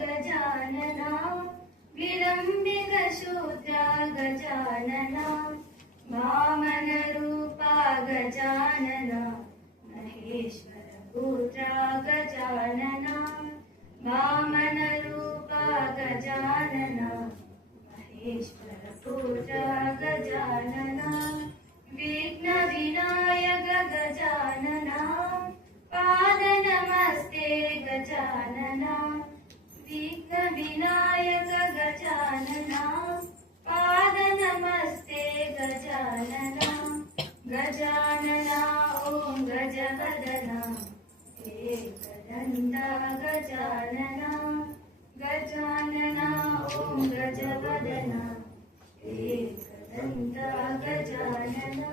गजानना विलम्बितशूद्रा गजानना वामनरूपा गजानना महेश्वरपुत्रा गजानना वामनरूपा गजानना महेश्वरपुत्रा गजानना विघ्नविनायक गजानना पादनमस्ते गजानना विघ्नविनायक गजानना पादनमस्ते गजानना गजानना ॐ गजवदना एकदन्ता गजानना गजानना ॐ गजवदना एकदन्ता गजानना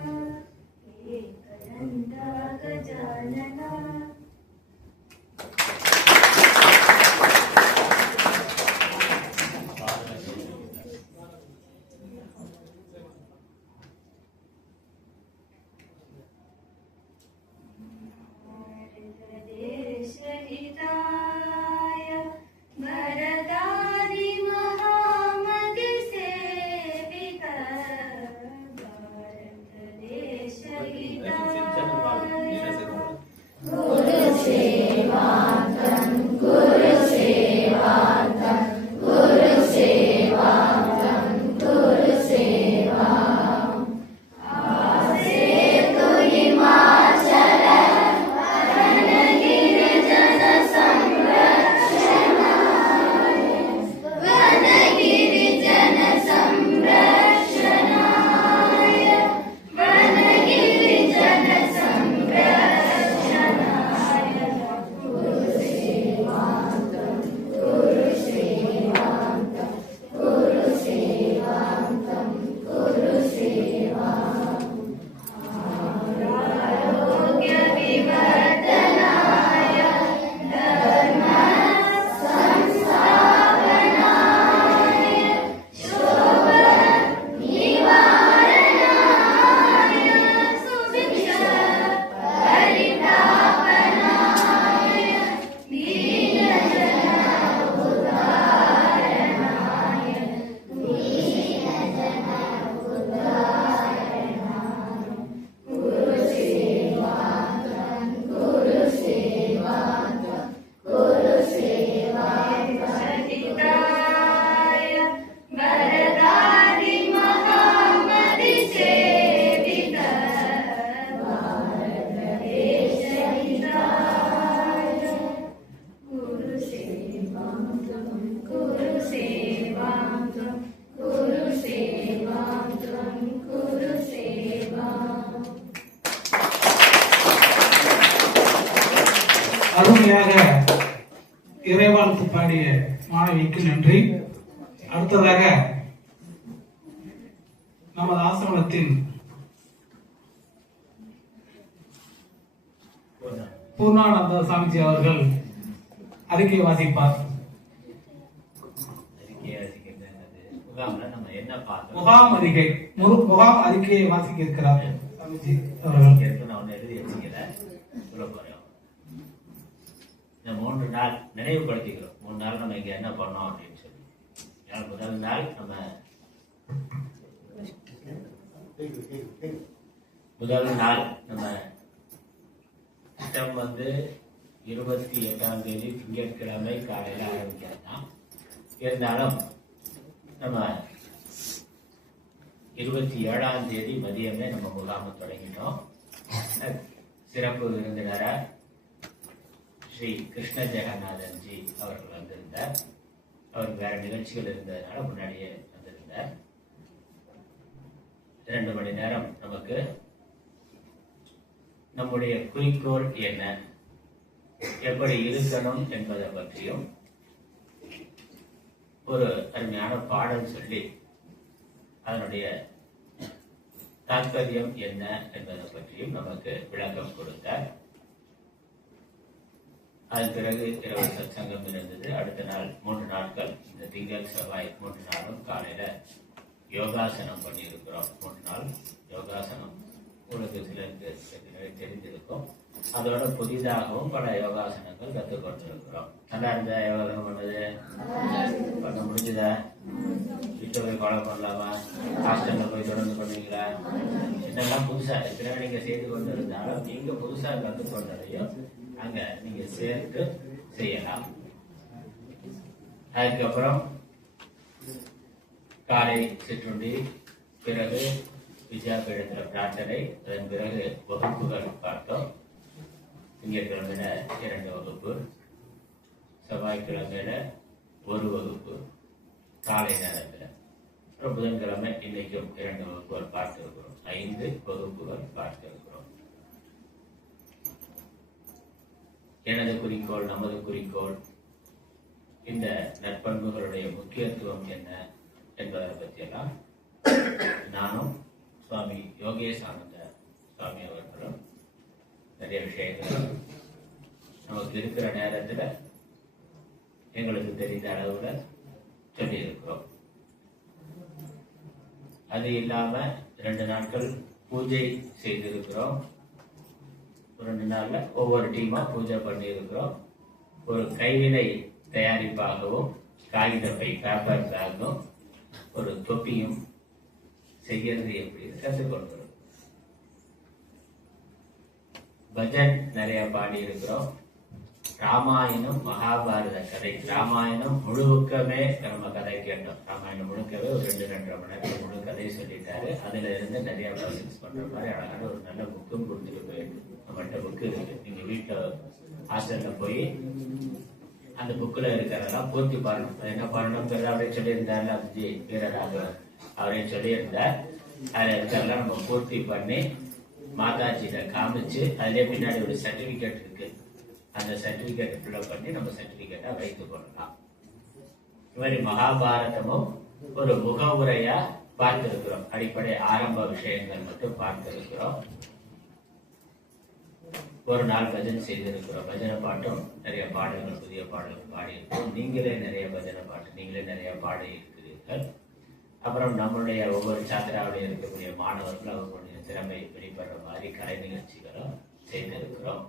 एकदन्ता गजानना। அருமையாக இறைவாழ்த்து பாடிய மாணவிக்கு நன்றி. அடுத்ததாக நமது ஆசிரமத்தின் பூர்ணானந்த சாமிஜி அவர்கள் அறிக்கை வாசிப்பார். முகாம் அறிக்கையை வாசிக்க இருக்கிறார் சாமிஜி அவர்கள். இந்த 3 நாள் நினைவுபடுத்திக்கிறோம். 3 நாள் நம்ம இங்க என்ன பண்ணோம் அப்படின்னு சொல்லி. முதல் நாள் நம்ம திட்டம் 28ஆம் தேதி திங்கட்கிழமை காலையில் ஆரம்பிக்கிறது தான். இருந்தாலும் நம்ம 27ஆம் தேதி மதியமே நம்ம முகாமை தொடங்கினோம். சிறப்பு விருந்தினரா ஸ்ரீ கிருஷ்ண ஜெகநாதன் ஜி அவர்கள் வந்திருந்தார். அவருக்கு வேற நிகழ்ச்சிகள் இருந்ததுனால முன்னாடியே வந்திருந்தார். 2 மணி நேரம் நமக்கு நம்முடைய குறிக்கோள் என்ன, எப்படி இருக்கணும் என்பதை பற்றியும் ஒரு அருமையான பாடல் சொல்லி அதனுடைய தாற்பயம் என்ன என்பதை பற்றியும் நமக்கு விளக்கம் கொடுத்தார். அதன் பிறகு இரவு சத்சங்கம் இருந்தது. அடுத்த நாள் 3 நாட்கள், இந்த திங்கள் செவ்வாய் 3 நாளும் காலையில யோகாசனம் பண்ணியிருக்கிறோம். 3 நாள் யோகாசனம் உங்களுக்கு சிலருக்கு தெரிந்திருக்கும். அதோட புதிதாகவும் பல யோகாசனங்கள் கற்றுக்கொண்டிருக்கிறோம். நல்லா இருந்தா யோகாசனம் பண்ணது பண்ண முடிஞ்சுதா? வீட்டில் போய் ஃபாலோ பண்ணலாமா? ஹாஸ்டலில் போய் தொடர்ந்து பண்ணுவீங்களா? இதெல்லாம் புதுசாக ஏற்கனவே நீங்கள் செய்து கொண்டு இருந்தாலும் நீங்கள் புதுசாக கற்றுக்கொண்டதையும் அங்கே நீங்கள் சேர்த்து செய்யலாம். அதுக்கப்புறம் காலை சிற்றுண்டி, பிறகு வித்யாபீடத்தில் பிரார்த்தனை, அதன் பிறகு வகுப்புகள் பார்த்தோம். திங்கட்கிழமையில 2 வகுப்பு, செவ்வாய்க்கிழமையில 1 வகுப்பு காலை நேரத்தில், அப்புறம் புதன்கிழமை இன்னைக்கும் 2 வகுப்புகள் பார்த்திருக்கிறோம். 5 வகுப்புகள் பார்த்திருக்கிறோம். எனது குறிக்கோள், நமது குறிக்கோள், இந்த நற்பண்புகளுடைய முக்கியத்துவம் என்ன என்பதை பற்றியெல்லாம் நானும் சுவாமி யோகேஷானந்த சுவாமி அவர்களும் நிறைய விஷயங்கள் நமக்கு இருக்கிற நேரத்தில் எங்களுக்கு தெரிந்த அளவுல சொல்லி இருக்கிறோம். அது இல்லாம 2 நாட்கள் பூஜை செய்திருக்கிறோம். 2 நாள்ல ஒவ்வொரு டீமா பூஜை பண்ணி இருக்கிறோம். ஒரு கைவினை தயாரிப்பாகவும் காகிதப்பை பேப்பர் பேக்கும் ஒரு தொப்பியும் செய்யறது எப்படி கற்றுக்கொள்கிறோம். பஜன் நிறைய பாடி இருக்கிறோம். ராமாயணம் மகாபாரத கதை, ராமாயணம் முழுக்கமே நம்ம கதை கேட்டோம். ராமாயணம் முழுக்கவே ஒரு 2-2.5 மணி நேரம் முழு கதையை சொல்லிட்டாரு. அதுல இருந்து நிறைய ப்ராசஸ் பண்ற மாதிரி அழகான ஒரு நல்ல புக்கும் கொடுத்துட்டு போயிட்டு நம்மகிட்ட புக்கு இருக்கு. நீங்க வீட்டுல ஹாஸ்டல்ல போய் அந்த புக்கில் இருக்கிறதெல்லாம் பூர்த்தி பாடணும். அது என்ன பண்ணணுங்கிறத அவரே சொல்லியிருந்தாரு. அப்ஜி வீரராகவன் அவரே சொல்லியிருந்தார். அதில் இருக்கிறதெல்லாம் நம்ம பூர்த்தி பண்ணி மாதாஜியிட காமிச்சு, அதுலேயே பின்னாடி ஒரு சர்டிஃபிகேட் இருக்கு. அந்த சர்டிஃபிகேட் ஃபில்அப் பண்ணி நம்ம சர்டிஃபிகேட்டை வைத்துக் கொள்ளலாம். இது மாதிரி மகாபாரதமும் ஒரு முகவுரையா பார்த்திருக்கிறோம். அடிப்படை ஆரம்ப விஷயங்கள் மட்டும் பார்த்திருக்கிறோம். ஒரு நாள் பஜனை செய்திருக்கிறோம். பஜனை பாட்டும் நிறைய பாடல்கள், புதிய பாடல்கள் பாடியிருக்கிறோம். நீங்களே நிறைய பஜனை பாட்டு நீங்களே நிறைய பாடி இருக்கிறீர்கள். அப்புறம் நம்மளுடைய ஒவ்வொரு சாத்திராவிலையும் இருக்கக்கூடிய மாணவர்கள் அவர்களுடைய திறமை வெளிப்படுற மாதிரி கலை நிகழ்ச்சிகளும் செய்திருக்கிறோம்.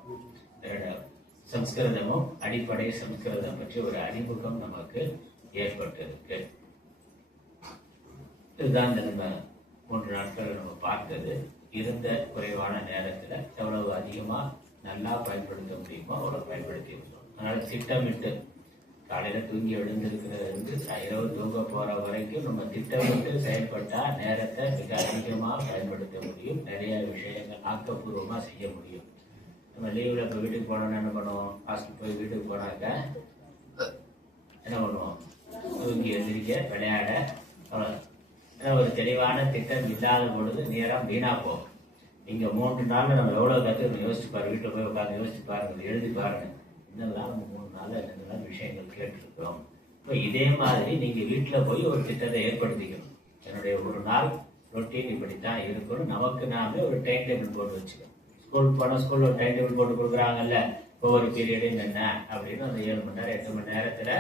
சம்ஸ்கிருதமும் அடிப்படை சம்ஸ்கிருதம் பற்றி ஒரு அறிமுகம் நமக்கு ஏற்பட்டிருக்கு. இதுதான் இந்த நம்ம 3 நாட்கள் நம்ம பார்த்தது. இருந்த குறைவான நேரத்துல எவ்வளவு அதிகமா நல்லா பயன்படுத்த முடியுமோ அவ்வளவு பயன்படுத்தி இருந்தோம். அதனால திட்டமிட்டு காலையில தூங்கி எழுந்திருக்கிறது இரவு தூங்க போற வரைக்கும் நம்ம திட்டமிட்டு செயல்பட்டா நேரத்தை மிக அதிகமா பயன்படுத்த முடியும். நிறைய விஷயங்கள் ஆக்கப்பூர்வமா செய்ய முடியும். நம்ம லீவ்ல இப்போ வீட்டுக்கு போனோம்னா என்ன பண்ணுவோம்? ஹாஸ்டல் போய் வீட்டுக்கு போனாக்க என்ன பண்ணுவோம்? தூங்கி எழுந்திரிக்க, விளையாட, ஒரு தெளிவான திட்டம் இல்லாத பொழுது நேரம் வீணா போகும். இங்க 3 நாள்ல நம்ம எவ்வளவு கற்று யோசிச்சு பாருங்க. வீட்டுல போய் உட்காந்து யோசிச்சு பாருங்க, எழுதி பாருங்க. இதெல்லாம் நம்ம 3 நாள்ல என்னெல்லாம் விஷயங்கள் கேட்டிருக்கிறோம். இப்போ இதே மாதிரி நீங்க வீட்டுல போய் ஒரு திட்டத்தை ஏற்படுத்திக்கணும். என்னுடைய ஒரு நாள் ரொட்டீன் இப்படித்தான் இருக்கணும். நமக்கு நாமே ஒரு டைம் டேபிள் போட்டு வச்சுக்கணும். ஸ்கூல் போனால் ஸ்கூல்ல ஒரு டைம் டேபிள் போட்டு கொடுக்குறாங்கல்ல, ஒவ்வொரு பீரியடும் என்ன அப்படின்னு அந்த 7 மணி நேரம் 8 மணி நேரத்துல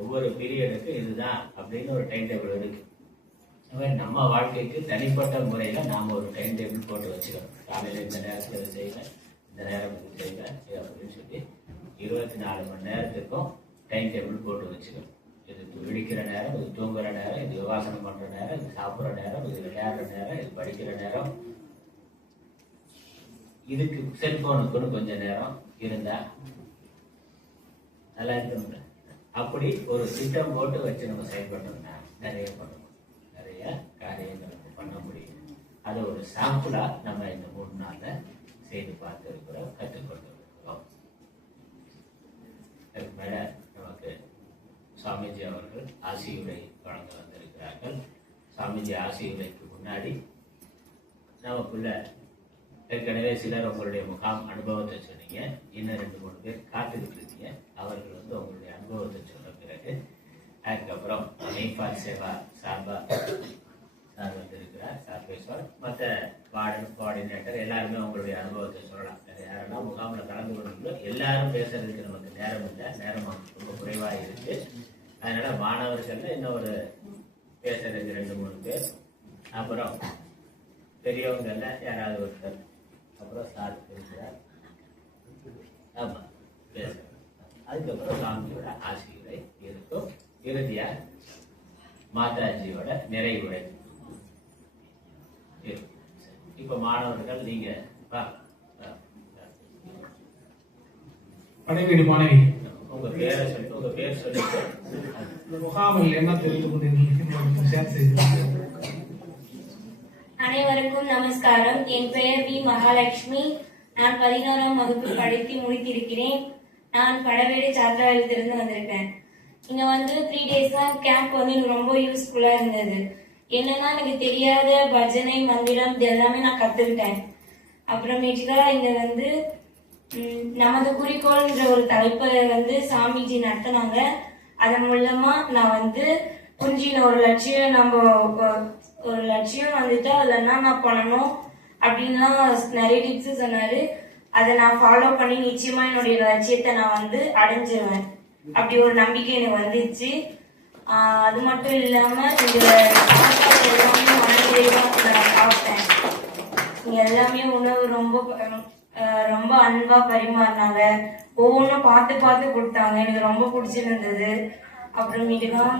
ஒவ்வொரு பீரியடுக்கு இதுதான் அப்படின்னு ஒரு டைம் டேபிள் இருக்கு. நம்ம வாழ்க்கைக்கு தனிப்பட்ட முறையில நாம ஒரு டைம் டேபிள் போட்டு வச்சுக்கணும். காலையில இந்த நேரத்துல இது செய்வேன், இந்த நேரம் இது செய்வேன் அப்படின்னு சொல்லி 24 மணி நேரத்துக்கும் டைம் டேபிள் போட்டு வச்சுக்கணும். இது விழிக்கிற நேரம், இது தூங்குற நேரம், இது யோகாசனம் பண்ற நேரம், இது சாப்பிட்ற நேரம், இது விளையாடுற நேரம், இது படிக்கிற நேரம், இதுக்கு செல்போனுக்குன்னு கொஞ்சம் நேரம் இருந்தா நல்லா இருக்கணும்ல. அப்படி ஒரு திட்டம் போட்டு வச்சு நம்ம செயல்பட்டோம்னா நிறைய பண்ணணும், நிறைய காரியங்கள் பண்ண முடியும். அதை ஒரு சாம்பிளா நம்ம இந்த 3 நாள்ல செய்து பார்த்து இருக்கிறோம், கற்றுக்கொண்டு இருக்கிறோம். அதுக்கு மேல நமக்கு சுவாமிஜி அவர்கள் ஆசியுரை வழங்க வந்திருக்கிறார்கள். சுவாமிஜி ஆசியுரைக்கு முன்னாடி நமக்குள்ள ஏற்கனவே சிலர் உங்களுடைய முகாம் அனுபவத்தை சொன்னீங்க. இன்னும் 2-3 பேர் காத்துக்கிட்டு இருக்கீங்க. அவர்கள் உங்களுடைய அனுபவத்தை சொன்ன பிறகு அதுக்கப்புறம் மெய்பால் சேவா சார் வந்திருக்கிறார், சார் பேசுவார். மற்ற வார்டன் கோஆர்டினேட்டர் எல்லாருமே உங்களுடைய அனுபவத்தை சொல்லலாம். யாரெல்லாம் முகாமில் கலந்து கொண்டீங்களோ எல்லாரும் பேசுறதுக்கு நமக்கு நேரம் இல்லை, நேரம் ரொம்ப குறைவாக இருக்கு. அதனால மாணவர்கள்ல இன்னும் ஒரு பேசுறதுக்கு 2-3 பேர், அப்புறம் பெரியவங்கள்ல யாராவது ஒருத்தர், அப்புறம் சார் பேசுகிறார். ஆமா பேசுறேன். அதுக்கப்புறம் சாமியோட ஆசிரியரை இருக்கும். இறுதியா மாதாஜியோட நிறைவுரை இருக்கும். இப்ப மாணவர்கள் நீங்க படைவீடு மாணவி உங்க பேர் சொல்லிட்டு முகாமில் என்ன தெரிந்து கொண்டிருக்கிறீர்கள் ஷேர் செய்து. அனைவருக்கும் நமஸ்காரம். என் பெயர் வி மகாலட்சுமி. நான் 11ஆம் வகுப்பு படித்து முடித்திருக்கிறேன். நான் படவேடு சாத்திராவிலிருந்து வந்திருக்கேன். இங்க 3 டேஸா கேம்ப் எனக்கு ரொம்ப யூஸ்ஃபுல்லா இருந்தது. என்னன்னா எனக்கு தெரியாத பஜனை மந்திரம் இது எல்லாமே நான் கத்துக்கிட்டேன். அப்புறமேட்டுக்கா இங்க நமது குறிக்கோள்ன்ற ஒரு தலைப்பை சாமிஜி நடத்தினாங்க. அதன் மூலமா நான் புரிஞ்சின ஒரு லட்சியம், நம்ம ஒரு லட்சியம் வந்துட்டா அதுல என்ன நான் பண்ணணும் அப்படின்லாம் நிறைய டிப்ஸ் சொன்னாரு. அதை நான் ஃபாலோ பண்ணி நிச்சயமா என்னுடைய லட்சியத்தை நான் அடைஞ்சிருவேன். அப்படி ஒரு நம்பிக்கை எனக்கு வந்துச்சு. அது மட்டும் இல்லாம இங்க எல்லாமே மனநிறைவா நான் சாப்பிட்டேன். இங்க எல்லாமே உணவு ரொம்ப அன்பா பரிமாறினாங்க. ஒவ்வொன்றும் பார்த்து பார்த்து கொடுத்தாங்க. எனக்கு ரொம்ப பிடிச்சிருந்தது. அப்புறமேட்டுதான்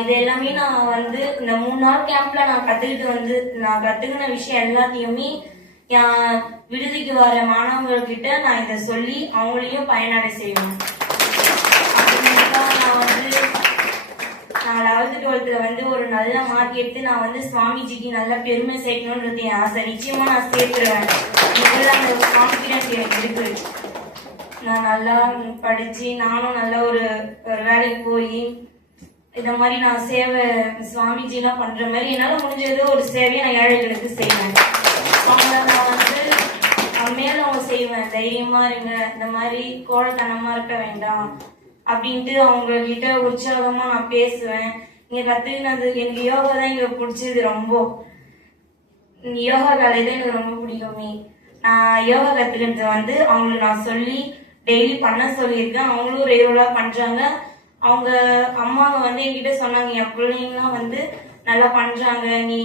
இது எல்லாமே நான் இந்த 3 நாள் கேம்ப்ல நான் கத்துக்கின விஷயம் எல்லாத்தையுமே விடுதிக்கு வர மாணவர்கள்கிட்ட நான் இதை சொல்லி அவங்களையும் பயனடை செய்வேன். அப்புறமேட்டுக்கா நான் 11th 12th ஒரு நல்ல மார்க் எடுத்து நான் சுவாமிஜிக்கு நல்ல பெருமை சேர்க்கணும்ன்றது என் ஆசை. நிச்சயமா நான் சேர்த்துருவேன். அந்த கான்பிடன்ஸ் எனக்கு இருக்கு. நான் நல்லா படிச்சு நானும் நல்ல ஒரு வேலைக்கு போய் இந்த மாதிரி நான் சேவை சுவாமிஜி எல்லாம் பண்ற மாதிரி என்னால முடிஞ்சது ஒரு சேவையை நான் ஏழைகளுக்கு செய்வேன். அவங்கள நான் மேலும் செய்வேன். தைரியமா இருங்க, இந்த மாதிரி கோழத்தனமா இருக்க வேண்டாம் அப்படின்ட்டு அவங்க கிட்ட உற்சாகமா நான் பேசுவேன். இங்க கத்துக்கினது எனக்கு யோகா தான் இங்க பிடிச்சது. ரொம்ப யோகா வேலை தான் எனக்கு ரொம்ப பிடிக்குமே. நான் யோகா கத்துக்கினது அவங்களுக்கு நான் சொல்லி டெய்லி பண்ண சொல்லியிருக்கேன். அவங்களும் ரெகுலரா பண்றாங்க. அவங்க அம்மாவை என்கிட்ட சொன்னாங்க, என் பிள்ளைங்கலாம் நல்லா பண்றாங்க, நீ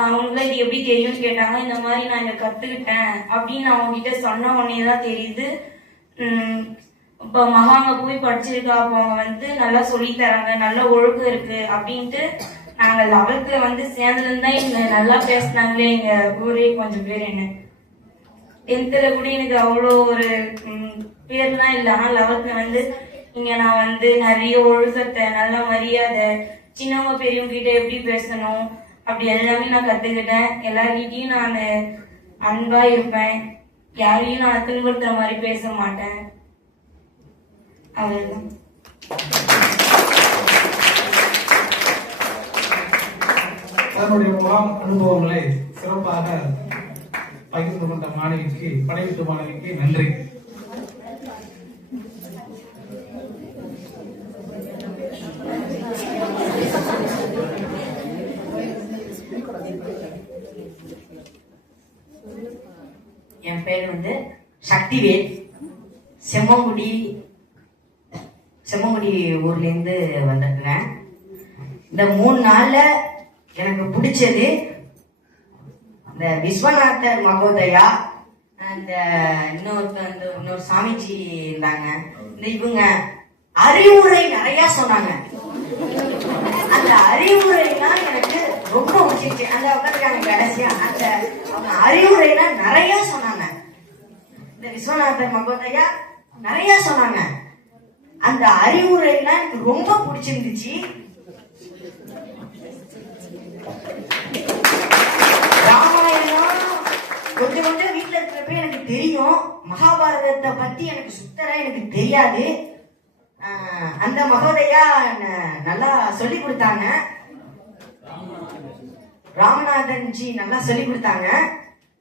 அவங்களுக்கு இது எப்படி தெரியும்னு கேட்டாங்க. இந்த மாதிரி நான் இங்க கத்துக்கிட்டேன் அப்படின்னு அவங்க கிட்ட சொன்ன உடனேதான் தெரியுது. இப்ப மகாங்க போய் படிச்சிருக்கா, அப்ப அவங்க நல்லா சொல்லி தராங்க, நல்ல ஒழுக்கம் இருக்கு அப்படின்ட்டு. நாங்க 11th சேர்ந்ததுன்னு தான் இங்க நல்லா பேசினாங்களே எங்க ஊரே கொஞ்சம் பேர். என்ன 10th கூட எனக்கு அவ்வளோ ஒரு பேர்லாம் இல்லை. ஆனா 11th இங்க நான் நிறைய ஒழுக்கத்தை, நல்ல மரியாதை, சின்னவங்க பெரியவங்க கிட்ட எப்படி பேசணும் அப்படி எல்லாமே நான் கத்துக்கிட்டேன். எல்லார்கிட்டையும் நான் அன்பா இருப்பேன். யாரையும் நான் துன்புறுத்துற மாதிரி பேச மாட்டேன். அவ்வளவுதான். தன்னுடைய முகாம் அனுபவங்களை சிறப்பாக பகிர்ந்து கொண்ட மாணவிக்கு, படைவிட்டு மாணவிக்கு நன்றி. என் பேர் சக்திவேல். செம்மங்குடி ஊர்ல இருந்து வந்திருக்கிறேன். இந்த 3 நாள்ல எனக்கு பிடிச்சது இந்த விஸ்வநாதர் மகோதயா, அந்த இன்னொரு சாமிஜி இருந்தாங்க. இவங்க அறிவுரை நிறைய சொன்னாங்க. அந்த அறிவுரைலாம் எனக்கு ரொம்ப பிடிச்சிருச்சு. அந்த உட்காந்துருக்காங்க கடைசியா, அந்த அவங்க அறிவுரைலாம் நிறைய சொன்னாங்க. இந்த விஸ்வநாதர் மகோதயா நிறைய சொன்னாங்க. அந்த அறிவுரைலாம் எனக்கு ரொம்ப பிடிச்சிருந்துச்சு. ராமாயணம் கொஞ்சம் வீட்டுல இருக்கிறப்ப எனக்கு தெரியும். மகாபாரதத்தை பத்தி எனக்கு சுத்தரா எனக்கு தெரியாது. அந்த மகோதயா நல்லா சொல்லி கொடுத்தாங்க. ராமநாதன் ஜி நல்லா சொல்லி கொடுத்தாங்க.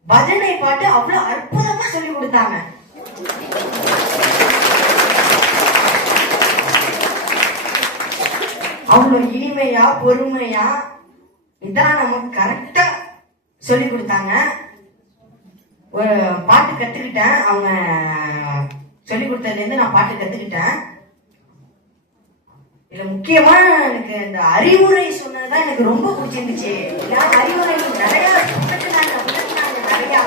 பஜனை பாட்டு அவ்வளவு அற்புதமா சொல்லி கொடுத்தாங்க. அவ்வளவு இனிமையா பொறுமையா இதான் நமக்கு கரெக்டா சொல்லி கொடுத்தாங்க. ஒரு பாட்டு கத்துக்கிட்டேன். அவங்க சொல்லி கொடுத்ததுல இருந்து நான் பாட்டு கத்துக்கிட்டேன். இதுல முக்கியமா எனக்கு இந்த அறிவுரை சொன்னதுதான் எனக்கு ரொம்ப பிடிச்சிருந்துச்சு. அறிவுரை நிறைய நிறைய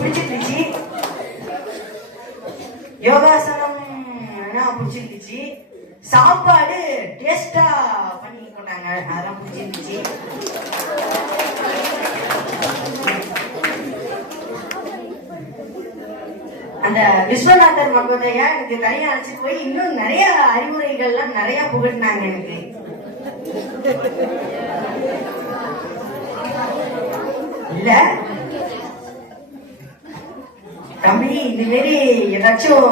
பிடிச்சிருந்துச்சு. யோகாசனம் பிடிச்சிருந்துச்சு. சாப்பாடு டேஸ்டா பண்ணி போட்டாங்க, அதெல்லாம் பிடிச்சிருந்துச்சு. அந்த விஸ்வநாதர் மகோதயா எனக்கு தனியா அழைச்சிட்டு போய் இன்னும் நிறைய அறிவுரைகள்லாம் நிறைய புகட்டினாங்க எனக்கு. இல்ல தம்பி, இது மாரி ஏதாச்சும்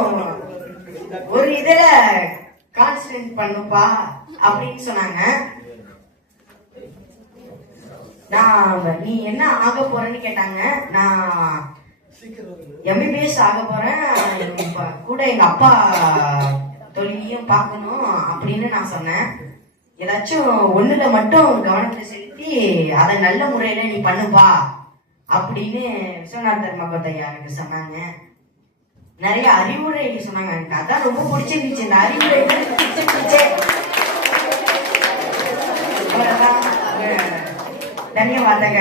ஒரு இதுல கான்சன்ட்ரேட் பண்ணுப்பா அப்படின்னு சொன்னாங்க. நீ என்ன ஆக போறேன்னு கேட்டாங்க. நான் எம்பிபிஎஸ் ஆக போறேன், கூட எங்க அப்பா தொழிலையும் பார்க்கணும் அப்படின்னு நான் சொன்னேன். ஏதாச்சும் ஒண்ணுல மட்டும் கவனத்தை செலுத்தி அதை நல்ல முறையில நீ பண்ணுப்பா அப்படின்னு விஸ்வநாதர் மகோதயா எனக்கு சொன்னாங்க. நிறைய அறிவுரை சொன்னாங்க, எனக்கு அதான் ரொம்ப பிடிச்சிருந்துச்சு. இந்த அறிவுரைகள் பிடிச்சிருந்துச்சு. தன்யவாதங்க.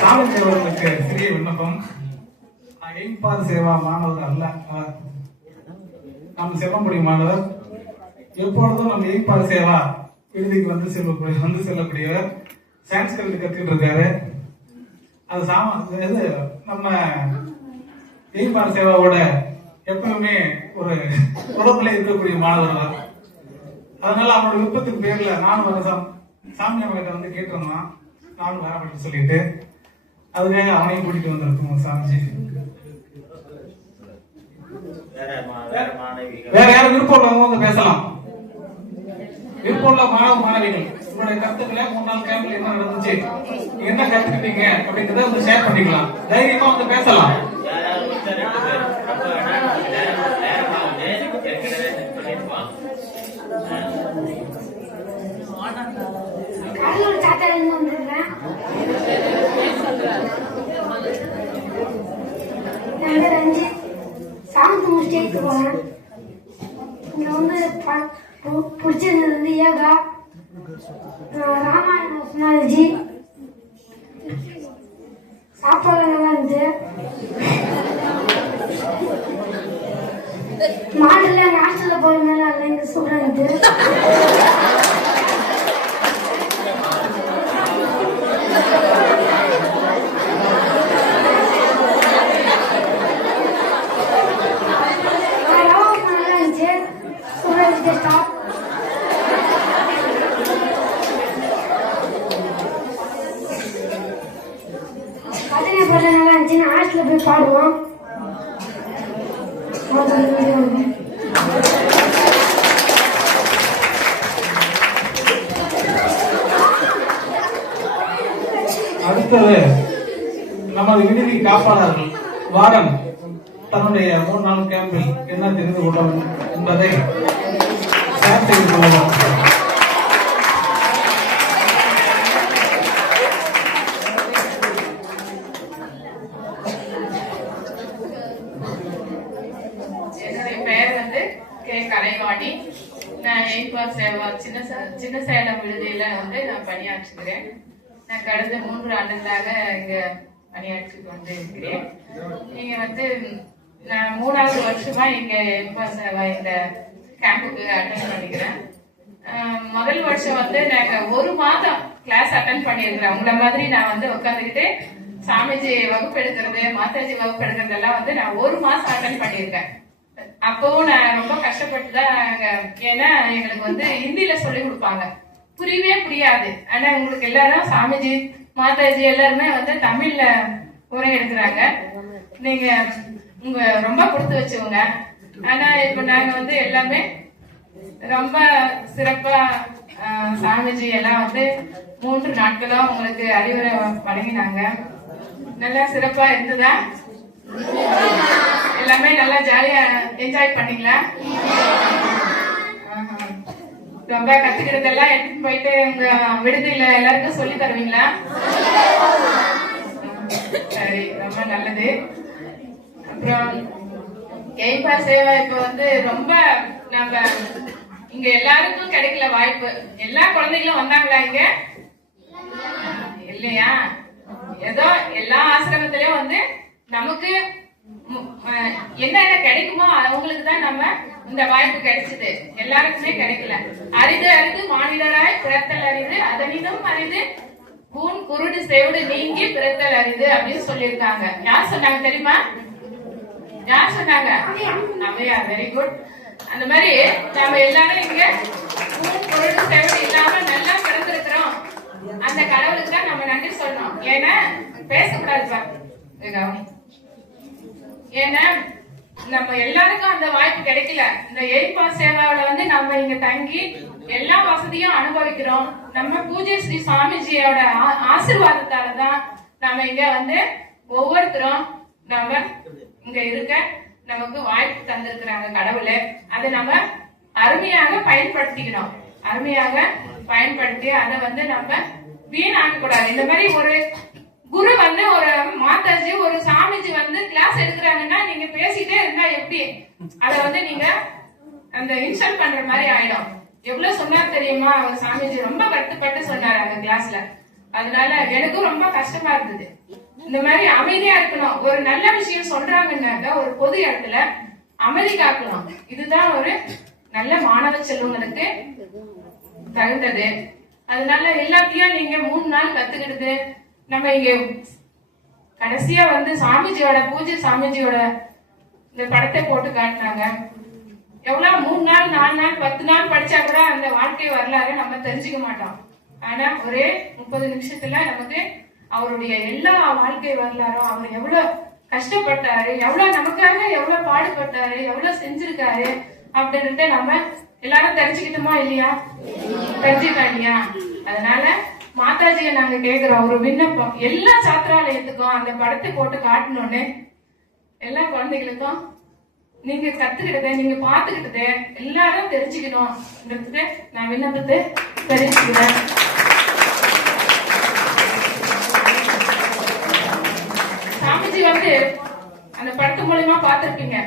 சாமிஜி அவர்களுக்கு சிறிய விண்ணப்பம். எய்ம்பார் சேவா மாணவர் அல்ல, நம் செல்லமுடி மாணவர். எப்பொழுதும் நம்ம எய்ம்பார் சேவா விடுதிக்கு வந்து செல்லக்கூடியவர். சான்ஸ்கிரிட் கத்துக்கிட்டு இருக்காரு. அது நம்ம எய்ம்பார் சேவாவோட எப்பவுமே ஒரு தொடர்புல இருக்கக்கூடிய மாணவர். அதனால அவனோட விருப்பத்தின் பேர்ல நானும் வர சாமி அவங்கிட்ட வந்து கேட்டிருந்தான், நானும் வரப்பட்டு சொல்லிட்டு அதுக்காக அவனையும் கூட்டிட்டு வந்திருக்கோம் சாமிஜி. வேற யாரும் விருப்பம் உள்ளவங்க வந்து பேசலாம். விருப்பம் உள்ள மாணவ மாணவிகள் உங்களுடைய கருத்துக்களை 3 நாள் கேம்ப்ல என்ன நடந்துச்சு, என்ன கத்துக்கிட்டீங்க அப்படிங்கறத வந்து ஷேர் பண்ணிக்கலாம். தைரியமா வந்து பேசலாம். கடலூர் சாத்தாலேருந்து வந்துருக்கேன். என் பேர் ரஞ்சித். சாமத்து ஸ்டேஜ்க்கு போனேன். இங்க வந்து பிடிச்சிருந்தது வந்து யோகா, ராமாயண சுனாலஜி. சாப்பாடு நல்லா இருந்துச்சு. மாடல எங்க ஹாஸ்டல்ல போய் மேல இங்க சூப்பரா இருந்துச்சு. பஜனை பாட்டு நல்லா இருந்துச்சு. ஹாஸ்டல்ல போய் பாடுவோம். அடுத்தது நமது விடுதி காப்பாளர்கள் வாரன் தன்னுடைய 3 நாள் கேம்பில் என்ன தெரிந்து கொண்டோம் என்பதை ஷேர் செய்து கொள்ளலாம். என்னுடைய பெயர் வந்து கே கலைவாணி. நான் எய்ம்பார் சேவா சின்ன சேலம் விடுதியில வந்து நான் பணியாற்றுகிறேன். நான் கடந்த 3 ஆண்டுகளாக இங்க பணியாற்றி கொண்டு இருக்கிறேன். நீங்க வந்து நான் 3வது வருஷமா இங்க எய்ம்பார் சேவா இந்த கேம்புக்கு அட்டென்ட் பண்ணிக்கிறேன். முதல் வருஷம் வந்து நாங்க 1 மாதம் கிளாஸ் அட்டென்ட் பண்ணியிருக்கிறேன். உங்களை மாதிரி நான் வந்து உட்காந்துக்கிட்டு சாமிஜி வகுப்பு எடுக்கிறது, மாதாஜி வகுப்பு எடுக்கிறதெல்லாம் வந்து நான் 1 மாசம் அட்டென்ட் பண்ணியிருக்கேன். அப்பவும் நான் ரொம்ப கஷ்டப்பட்டு தான், ஏன்னா எங்களுக்கு வந்து ஹிந்தியில சொல்லி கொடுப்பாங்க, புரியவே புரியாது. ஆனா உங்களுக்கு எல்லாரும் சாமிஜி மாதாஜி எல்லாருமே வந்து தமிழ்ல உரை எடுக்கிறாங்க. நீங்க உங்க ரொம்ப கொடுத்து வச்சுக்கோங்க. ஆனா இப்ப நாங்க வந்து எல்லாமே ரொம்ப சிறப்பா சாமிஜி எல்லாம் வந்து 3 நாட்களும் உங்களுக்கு அறிவுரை வழங்கினாங்க. நல்லா சிறப்பா இருந்ததா? எல்லாமே நல்லா ஜாலியா என்ஜாய் பண்ணீங்களா? ரொம்ப கத்துக்கிறதெல்லாம் எடுத்துட்டு போயிட்டு உங்க விடுதியில எல்லாருக்கும் சொல்லி தருவீங்களா? சரி, ரொம்ப நல்லது. அப்புறம் எய்ம்பார் சேவா இப்ப வந்து ரொம்ப நம்ம இங்க எல்லாருக்கும் கிடைக்கல வாய்ப்பு. எல்லா குழந்தைகளும் வந்தாங்களா இங்க? இல்லையா? ஏதோ எல்லா ஆசிரமத்திலயும் வந்து நமக்கு என்னென்ன கிடைக்குமோ அவங்களுக்கு தான் நம்ம இந்த வாய்ப்பு கிடைச்சது, எல்லாருக்குமே கிடைக்கல. அரிது அரிது மானிடராய் பிறத்தல் அரிது, அதனினும் அரிது கூன் குருடு செவிடு நீங்கி பிறத்தல் அரிது அப்படின்னு சொல்லியிருக்காங்க. யார் சொன்னாங்க தெரியுமா? யார் சொன்னாங்க? அவையா, வெரி குட். அந்த மாதிரி நாம எல்லாரும் இங்க கூன் குருடு செவிடு இல்லாம நல்லா பிறந்திருக்கிறோம். அந்த கடவுளுக்கு தான் நம்ம நன்றி சொல்லணும். ஏன்னா பேசக்கூடாதுப்பா, கவனி. ஏன்னா நம்ம எல்லாருக்கும் அந்த வாய்ப்பு கிடைக்கல. இந்த எய்பா சேவாவில வந்து நம்ம இங்க தங்கி எல்லா வசதியும் அனுபவிக்கிறோம். நம்ம பூஜை ஸ்ரீ சுவாமிஜியோட ஆசீர்வாதத்தாலதான் நம்ம இங்க வந்து ஒவ்வொருத்தரும் நம்ம இங்க இருக்க நமக்கு வாய்ப்பு தந்திருக்கிறாங்க கடவுளை. அதை நம்ம அருமையாக பயன்படுத்திக்கணும். அருமையாக பயன்படுத்தி அதை வந்து நம்ம வீணாக்க கூடாது. இந்த மாதிரி ஒரு குரு வந்து ஒரு மாதாஜி ஒரு சாமிஜி வந்து கிளாஸ் எடுக்கிறாங்கன்னா நீங்க பேசிட்டே இருந்தா எப்படி அத வந்து நீங்க அந்த இன்ஸ்டால் பண்ற மாதிரி ஆயிடும். எவ்வளவு சொன்னார் தெரியுமா? அவர் சாமிஜி ரொம்ப கட்டுப்பட்டு சொன்னாரு அந்த கிளாஸ்ல. அதனால எனக்கும் ரொம்ப கஷ்டமா இருந்தது. இந்த மாதிரி அமைதியா இருக்கணும். ஒரு நல்ல விஷயம் சொல்றாங்கன்னாக்க ஒரு பொது இடத்துல அமைதி காக்கணும். இதுதான் ஒரு நல்ல மாணவ செல்வங்களுக்கு தகுந்தது. அதனால எல்லாத்தையும் நீங்க 3 நாள் கத்துக்கிட்டு நம்ம இங்க கடைசியா வந்து சாமிஜியோட பூஜை சாமிஜியோட இந்த படத்தை போட்டு காட்டினாங்க. எவ்வளவு 3 நாள் 4 நாள் 10 நாள் படிச்சா கூட அந்த வாழ்க்கை வரலாறு நம்ம தெரிஞ்சுக்க மாட்டோம். ஆனா ஒரே 30 நிமிஷத்துல நமக்கு அவருடைய எல்லா வாழ்க்கை வரலாறும், அவர் எவ்வளவு கஷ்டப்பட்டாரு, எவ்வளவு நமக்காக எவ்வளவு பாடுபட்டாரு, எவ்வளவு செஞ்சிருக்காரு அப்படின்ட்டு நம்ம எல்லாரும் தெரிஞ்சுக்கிட்டோமா இல்லையா? தெரிஞ்சுக்கலாம் இல்லையா? அதனால மாதாஜியை நாங்க கேக்குறோம் ஒரு விண்ணப்பம். எல்லா சாத்திராலயத்துக்கும் அந்த படத்தை போட்டு காட்டணும்னு எல்லா குழந்தைகளுக்கும் நீங்க கத்துக்கிட்டத நீங்க பாத்துக்கிட்டத எல்லாரும் தெரிஞ்சுக்கணும். நான் விண்ணப்பத்தை தெரிஞ்சுக்கிறேன். சாமிஜி வந்து அந்த படத்து மூலமா பாத்திருக்கீங்க.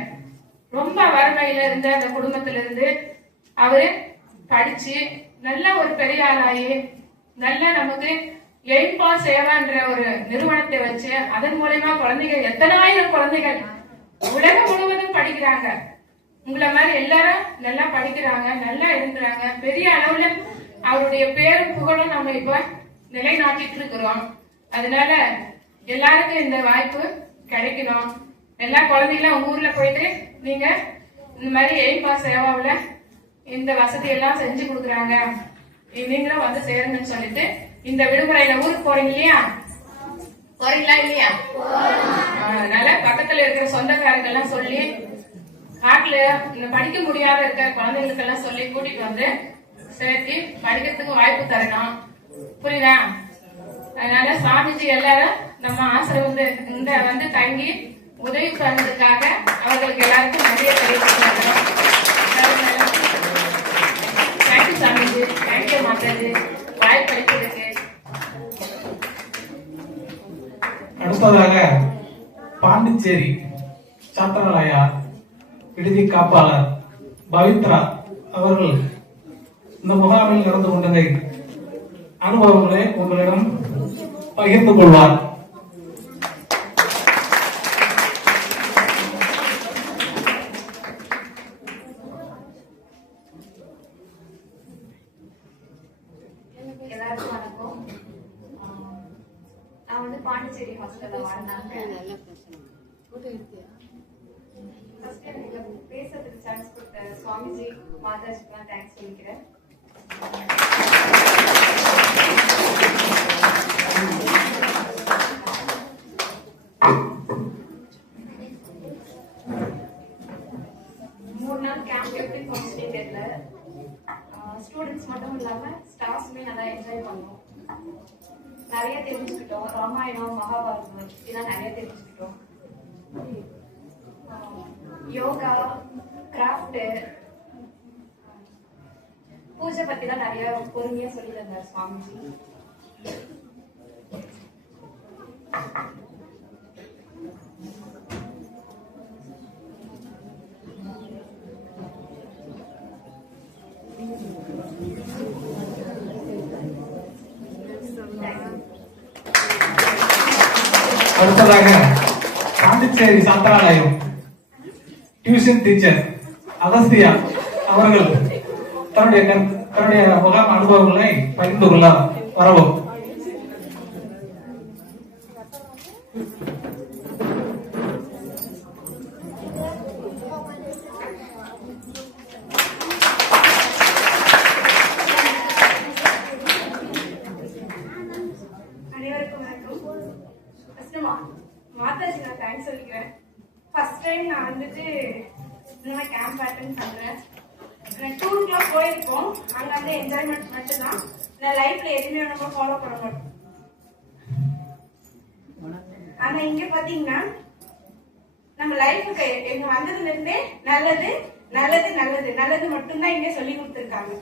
ரொம்ப வறுமையில இருந்த அந்த குடும்பத்தில இருந்து அவரு படிச்சு நல்ல ஒரு பெரிய ஆளாயி நல்ல நமக்கு எய்பா சேவான்ற ஒரு நிறுவனத்தை வச்சு அதன் மூலமா குழந்தைகள் எத்தனாயிரம் குழந்தைகள் உலகம் முழுவதும் படிக்கிறாங்க. உங்களை மாதிரி எல்லாரும் நல்லா படிக்கிறாங்க, நல்லா இருக்கிறாங்க. பெரிய அளவுல அவருடைய பேரும் புகழும் நம்ம இப்ப நிலைநாட்டிட்டு இருக்கிறோம். அதனால எல்லாருக்கும் இந்த வாய்ப்பு கிடைக்கணும். எல்லா குழந்தைகளும் உங்க ஊர்ல போயிட்டு நீங்க இந்த மாதிரி எய்பா சேவாவில இந்த வசதி எல்லாம் செஞ்சு கொடுக்குறாங்க, நீங்களும் வந்து சேருங்கன்னு சொல்லிட்டு இந்த விடுமுறையில ஊருக்கு போறீங்க இல்லையா? போறீங்களா இல்லையா? அதனால பக்கத்துல இருக்கிற சொந்தக்காரங்க எல்லாம் சொல்லி காட்டுல இந்த படிக்க முடியாத இருக்கிற குழந்தைங்களுக்கு எல்லாம் சொல்லி கூட்டிட்டு வந்து சேர்த்து படிக்கிறதுக்கு வாய்ப்பு தரணும். புரியுதா? அதனால சாமிஜி எல்லாரும் நம்ம ஆசிரமத்தை இந்த வந்து தங்கி உதவி பண்ணதுக்காக அவர்களுக்கு எல்லாருக்கும் நிறைய தெரிவிக்கிறோம். தேங்க்யூ சாமிஜி, தேங்க்யூ மாதாஜி வாய்ப்பு அளிப்பதற்கு. அடுத்ததாக பாண்டிச்சேரி சாத்தனராயா விடுதி காப்பாளர் பவித்ரா அவர்கள் இந்த முகாமில் நடந்து கொண்டதை அனுபவங்களை உங்களிடம் பகிர்ந்து கொள்வார். எல்லாருக்கும் வணக்கம். நான் வந்து பாண்டிச்சேரி ஹாஸ்டல்ல வாழ்ந்தாங்க. பேசுறதுக்கு சான்ஸ் கொடுத்த சுவாமிஜி மாதாஜிக்கு தேங்க்ஸ் சொல்லிக்கிறேன். மூணு நாள் கேம்ப் எப்படி போச்சுன்னே தெரியல. ஸ்டூடெண்ட்ஸ் மட்டும் இல்லாம ஸ்டாஃப்ஸுமே நல்லா என்ஜாய் பண்ணோம். நிறைய தெரிஞ்சுக்கிட்டோம். ராமாயணம், மகாபாரதம் இதெல்லாம் நிறைய தெரிஞ்சுக்கிட்டோம். யோகா, கிராஃப்ட், பூஜை பத்தி தான் நிறைய பொறுமையா சொல்லி தந்தார் சுவாமிஜி. அடுத்ததாக பாண்டிச்சேரி சாத்தாலயம் டியூஷன் டீச்சர் அகஸ்தியா அவர்கள் தன்னுடைய முகாம் அனுபவங்களை பகிர்ந்து கொள்ள வரவும். அனைவருக்கும் வணக்கம். ஃபர்ஸ்ட் மாதாஜி நான் தேங்க்ஸ் சொல்லிக்கிறேன். ஃபர்ஸ்ட் டைம் நான் வந்துட்டு இந்த மாதிரி கேம்ப் அட்டென்ட் பண்றேன். நான் டூருக்குலாம் போயிருக்கோம், அங்க வந்து என்ஜாய்மெண்ட் மட்டும்தான். நான் லைஃப்ல எதுவுமே நம்ம ஃபாலோ பண்ண மாட்டோம். ஆனா இங்க பாத்தீங்கன்னா நம்ம லைஃபுக்கு எங்க வந்ததுல இருந்தே நல்லது நல்லது நல்லது நல்லது மட்டும்தான் இங்க சொல்லி கொடுத்துருக்காங்க.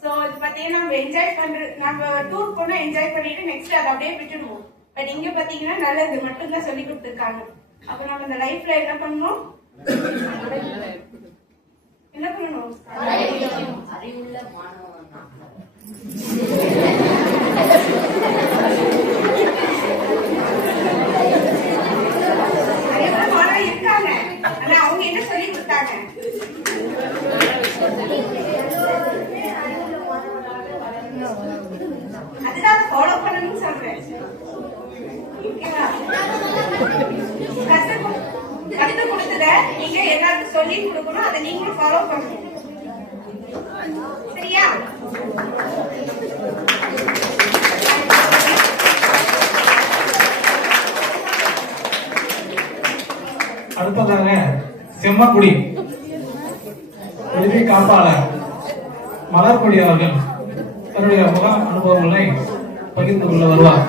சோ இது பாத்தீங்கன்னா நம்ம என்ஜாய் பண்றது, நம்ம டூர் போனா என்ஜாய் பண்ணிட்டு நெக்ஸ்ட் அதை அப்படியே விட்டுடுவோம். பட் இங்க பாத்தீங்கன்னா நல்லது மட்டும்தான் சொல்லி கொடுத்துருக்காங்க. அப்ப நம்ம இந்த லைஃப்ல என்ன பண்ணணும், என்ன பண்ணணும், அறிவுள்ள மாணவன் தான். இருக்காங்க. ஆனா அவங்க என்ன சொல்லி கொடுத்தாங்க, அதுதான் ஃபாலோ பண்ணணும்னு சொல்றேன். கத்து கொடுத்தத நீங்க எல்லாருக்கும் சொல்லி கொடுக்கணும், அதை நீங்களும் ஃபாலோ பண்ணணும். சரியா? அடுத்ததாக செம்மக்குடி உரிமை காப்பாளர் மலர்கொடி அவர்கள் தன்னுடைய முகாம் அனுபவங்களை பகிர்ந்து கொள்ள வருவார்.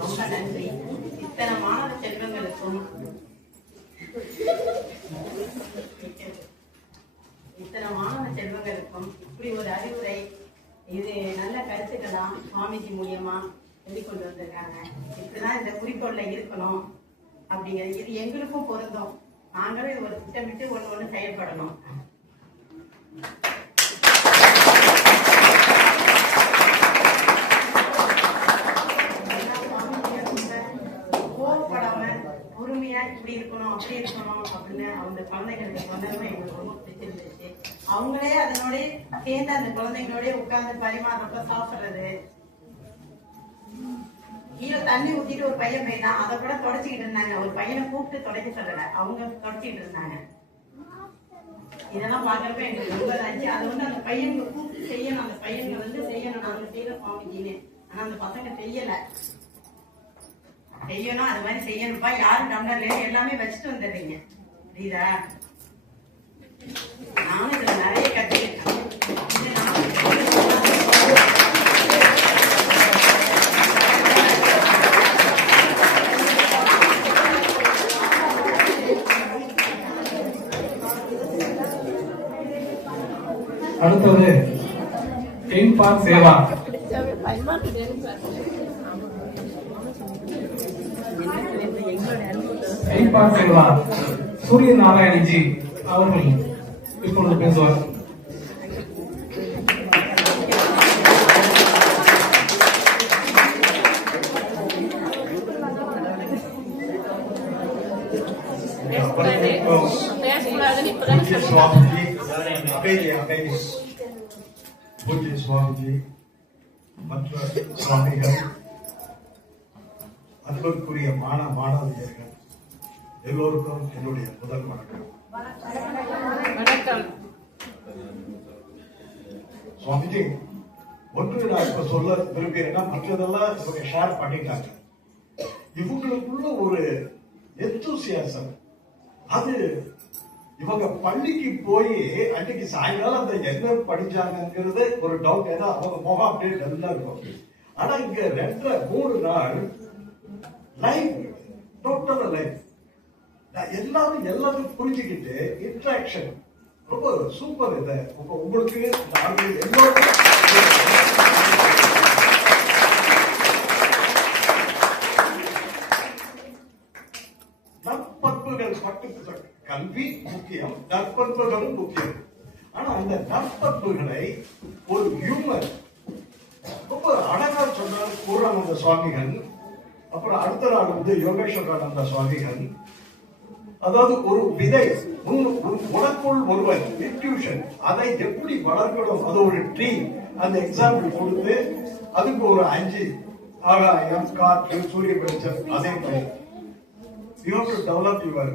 ரொம்ப நன்றி. இத்தனை மாணவ செல்வங்களுக்கும் இப்படி ஒரு அறிவுரை, இது நல்ல கருத்துக்கெல்லாம் சுவாமிஜி மூலியமா சொல்லி கொண்டு வந்திருக்காங்க. இப்படிதான் இந்த குறிக்கோள்ல இருக்கணும் அப்படிங்கிறது இது எங்களுக்கும் பொருந்தும். நாங்களும் ஒரு திட்டமிட்டு ஒண்ணு செயல்படணும். பொறுமையா இப்படி இருக்கணும் அப்படி இருக்கணும் அப்படின்னு அவங்க குழந்தைங்களுக்கு சொன்னதும் எங்களுக்கு ரொம்ப பிடிச்சிருந்துச்சு. அவங்களே அதனோட சேர்ந்து அந்த குழந்தைங்களோட உட்கார்ந்து பரிமாறப்ப சாப்பிடுறது, கீழே தண்ணி ஊத்திட்டு ஒரு பையன் போயிட்டான், அதை கூட தொடச்சிக்கிட்டு இருந்தாங்க. ஒரு பையனை கூப்பிட்டு தொடக்க சொல்லல, அவங்க தொடச்சிக்கிட்டு இருந்தாங்க. இதெல்லாம் பாக்குறப்ப எங்களுக்கு ரொம்ப இருந்துச்சு. அது வந்து அந்த பையனுக்கு கூப்பிட்டு செய்யணும், அந்த பையன்கள் வந்து செய்யணும், நாங்க செய்யற சுவாமிஜின்னு. ஆனா அந்த பசங்க செய்யல. செய்யணும், அது மாதிரி செய்யணும்ப்பா. யாரும் டம்ளர்ல எல்லாமே வச்சுட்டு வந்துடுறீங்க, புரியுதா? நானும் இதுல நிறைய கத்துக்கிட்டேன். அடுத்தது டென் பார் சேவா சேவா சூரிய நாராயணஜி அவர்கள் இப்பொழுது பேசுவார். பூஜ்ய சுவாமிஜி மற்ற சுவாமிகள், அன்புக்குரிய மாணவியர்கள் எல்லோருக்கும் என்னுடைய முதல் வணக்கம். சுவாமிஜி, ஒன்று நான் இப்ப சொல்ல விரும்புகிறேன்னா, மற்றதெல்லாம் இவங்க ஷேர் பண்ணிட்டாங்க. இவங்களுக்குள்ள ஒரு எந்தூசியாசம், அது இவங்க பள்ளிக்கு போய் அன்னைக்கு சாயங்காலம் அந்த என்ன படிச்சாங்கிறது ஒரு டவுட். ஏன்னா அவங்க முகம் அப்படியே நல்லா இருக்கும். ஆனா இங்க 2-3 நாள் லைஃப், டோட்டல் லைஃப், எல்லாரும் எல்லாத்தையும் புரிஞ்சுக்கிட்டு இன்ட்ராக்ஷன் ரொம்ப சூப்பர். இதை உங்களுக்கு எல்லோருக்கும் நற்பண்புகள் மட்டும் கல்வி முக்கியம், நற்பண்புகளும் முக்கியம். ஆனா அந்த நற்பண்புகளை ஒரு ஹியூமன் ரொம்ப அழகா சொன்னார் பூர்ணானந்த சுவாமிகள். அப்புறம் அடுத்த நாள் வந்து யோகேஸ்வரானந்த சுவாமிகள். அதாவது ஒரு விதை உனக்குள் ஒருவன் இன்ட்யூஷன், அதை எப்படி வளர்க்கணும், அது ஒரு ட்ரீ. அந்த எக்ஸாம்பிள் கொடுத்து அதுக்கு ஒரு 5 ஆகாயம், காற்று, சூரிய வெளிச்சம். அதே மாதிரி you have to develop your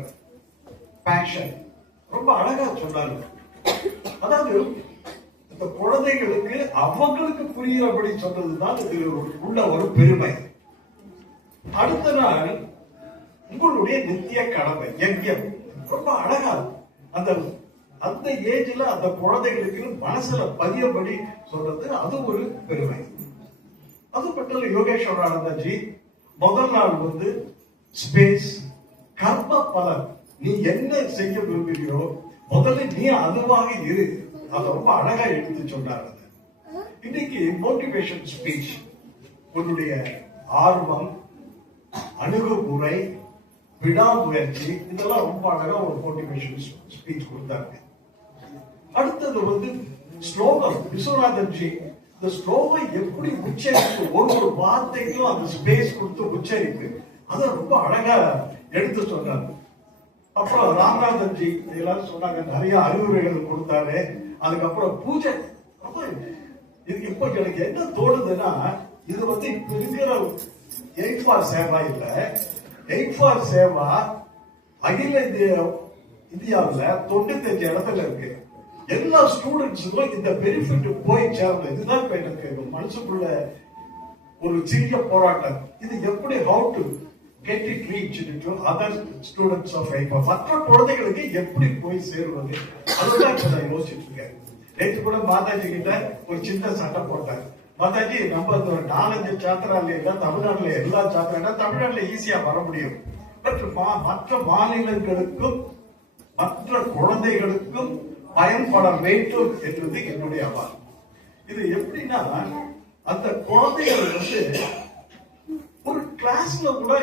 passion. ரொம்ப அழகா சொன்னாரு. அதாவது இந்த குழந்தைகளுக்கு அவங்களுக்கு புரிகிறபடி சொன்னதுதான் இது உள்ள ஒரு பெருமை. அடுத்த நாள் உங்களுடைய நித்திய கடமை யஜ்யம். ரொம்ப அழகா அந்த ஏஜ்ல அந்த குழந்தைகளுக்கு மனசுல பதியபடி சொல்றது, அது ஒரு பெருமை. அது மட்டும் யோகேஸ்வரானந்தஜி முதல் நாள் வந்து ஸ்பேஸ், கர்ம பலன், நீ என்ன செய்ய விரும்புகிறோ முதல்ல நீ அதுவாக இரு. அதை ரொம்ப அழகா எடுத்து சொன்னார். இன்னைக்கு மோட்டிவேஷன் ஸ்பீச், உன்னுடைய ஆர்வம், அணுகுமுறை, விடாமுயற்சி, இதெல்லாம் ரொம்ப அழகா ஒரு மோட்டிவேஷன் ஸ்பீச் கொடுத்தாங்க. அடுத்தது வந்து ஸ்லோகம். விஸ்வநாதன்ஜி இந்த ஸ்லோகம் எப்படி உச்சரிப்பு, ஒரு வார்த்தைக்கும் அந்த ஸ்பேஸ் கொடுத்து உச்சரிப்பு, அதை ரொம்ப அழகா எடுத்து சொன்னார். அப்புறம் ராமநாதன்ஜி எல்லாரும் சொன்னாங்க, நிறைய அறிவுரைகள் கொடுத்தாரு. அதுக்கப்புறம் பூஜை. இப்போ எனக்கு என்ன தோணுதுன்னா, இது வந்து இப்ப இருக்கிற 8 for சேவா இல்ல, 8 for சேவா அகில இந்தியாவில் 95 இடத்துல இருக்கு. எல்லா ஸ்டூடெண்ட்ஸுக்கும் இந்த பெனிஃபிட் போய் சேரணும். இதுதான் இப்ப எனக்கு மனசுக்குள்ள ஒரு சிறிய போராட்டம். இது எப்படி how to get it reach to other students of life, மற்ற குழந்தைகளுக்கு எப்படி போய் சேருவது, அதுதான் இப்ப நான் யோசிச்சுட்டு இருக்கேன். நேற்று கூட மாதாஜி கிட்ட ஒரு சின்ன சட்டை போட்டார். மாதாஜி, நம்ம 4-5 சாத்திராலயம் தமிழ்நாட்டுல எல்லா சாத்திரம் தமிழ்நாட்டுல ஈஸியா வர முடியும். பட் மற்ற மாநிலங்களுக்கும் மற்ற குழந்தைகளுக்கும் பயன்பட வேண்டும் என்பது என்னுடைய அவால். இது எப்படின்னா, அந்த குழந்தைகள் வந்து ஒரு கிளாஸ்ல கூட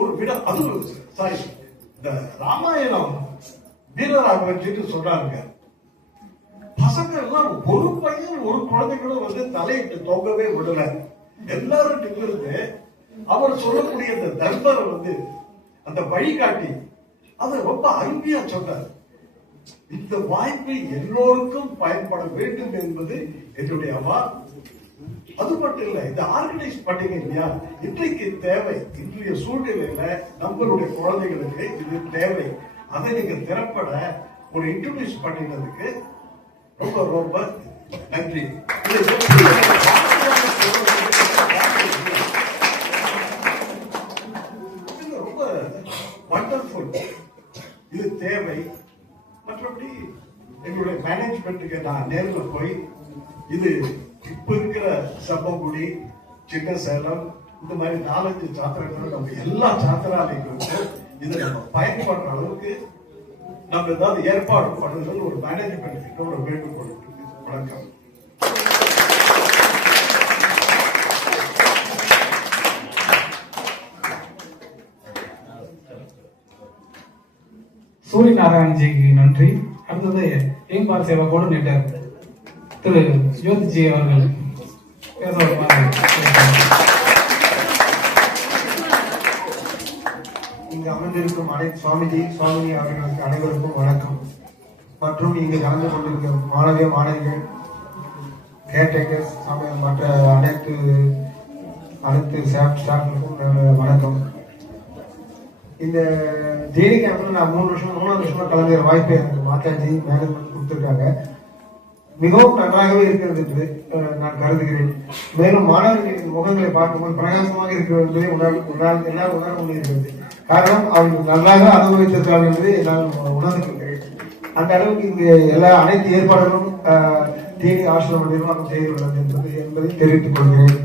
ஒரு விட, அது சாரி, இந்த ராமாயணம் வீரராகவன்ட்டு சொல்றாங்க, பசங்க எல்லாம் ஒரு பையன் ஒரு குழந்தைகளும் வந்து தலையிட்டு தொங்கவே விடல. எல்லாரும் நிக்கிறது. அவர் சொல்லக்கூடிய அந்த தர்மர் வந்து அந்த வழிகாட்டி அதை ரொம்ப அருமையா சொன்னார். இந்த வாய்ப்பு எல்லோருக்கும் பயன்பட வேண்டும் என்பது என்னுடைய அவா. அது மட்டும் இல்ல, இந்த ஆர்கனைஸ் பண்ணீங்க இல்லையா, இன்றைக்கு தேவை. இன்றைய சூழ்நிலையில நம்மளுடைய குழந்தைகளுக்கு இது தேவை. அதை நீங்க திறப்பட ஒரு இன்ட்ரோடியூஸ் பண்ணினதுக்கு ரொம்ப ரொம்ப நன்றி. ரொம்ப வண்டர்ஃபுல். இது தேவை. மற்றபடி எங்களுடைய மேனேஜ்மெண்ட்டுக்கு நான் நேரில் போய், இது இப்ப இருக்கிற செப்பங்குடி, சின்ன சேலம், இந்த மாதிரி 4-5 சாத்திரங்கள் நம்ம எல்லா சாத்திராலயங்களுக்கும் இது நம்ம பயன்படுற அளவுக்கு நம்ம ஏதாவது ஏற்பாடு பண்ணுதல் ஒரு மேனேஜ்மெண்ட் கிட்ட ஒரு வேண்டுகோள். வணக்கம். சூரிய நாராயணஜிக்கு நன்றி. அடுத்தது எய்ம்பார் சேவா கோஆர்டினேட்டர் திரு ஜோதிஜி அவர்கள் இங்கு அமர்ந்திருக்கும் அனைத்து சுவாமிஜி சுவாமினி அவர்களுக்கு அனைவருக்கும் வணக்கம். மற்றும் இங்கு கலந்து கொண்டிருக்கும் மாணவிகள், கேர்டேக்கர்ஸ், மற்ற அனைத்து ஸ்டாஃப்களுக்கும் வணக்கம். இந்த ஜேடி கேம்ப்ல நான் 3 வருஷமா கலந்துக்கிற வாய்ப்பை எனக்கு மாதாஜி மேனேஜ்மெண்ட் கொடுத்திருக்காங்க. மிகவும் நன்றாகவே இருக்கிறது என்று நான் கருதுகிறேன். மேலும் மாணவர்களின் முகங்களை பார்க்கும்போது பிரகாசமாக இருக்கிறது என்பதை என்னால் உணர முடிகிறது. காரணம், அவர்கள் நன்றாக அனுபவித்திருக்கிறார்கள் என்பதை என்னால் உணர்ந்திருக்கிறேன். அந்த அளவுக்கு இங்கு அனைத்து ஏற்பாடுகளும் தேனி ஆசிரம நிர்வாகம் செய்துள்ளது என்பதை தெரிவித்துக் கொள்கிறேன்.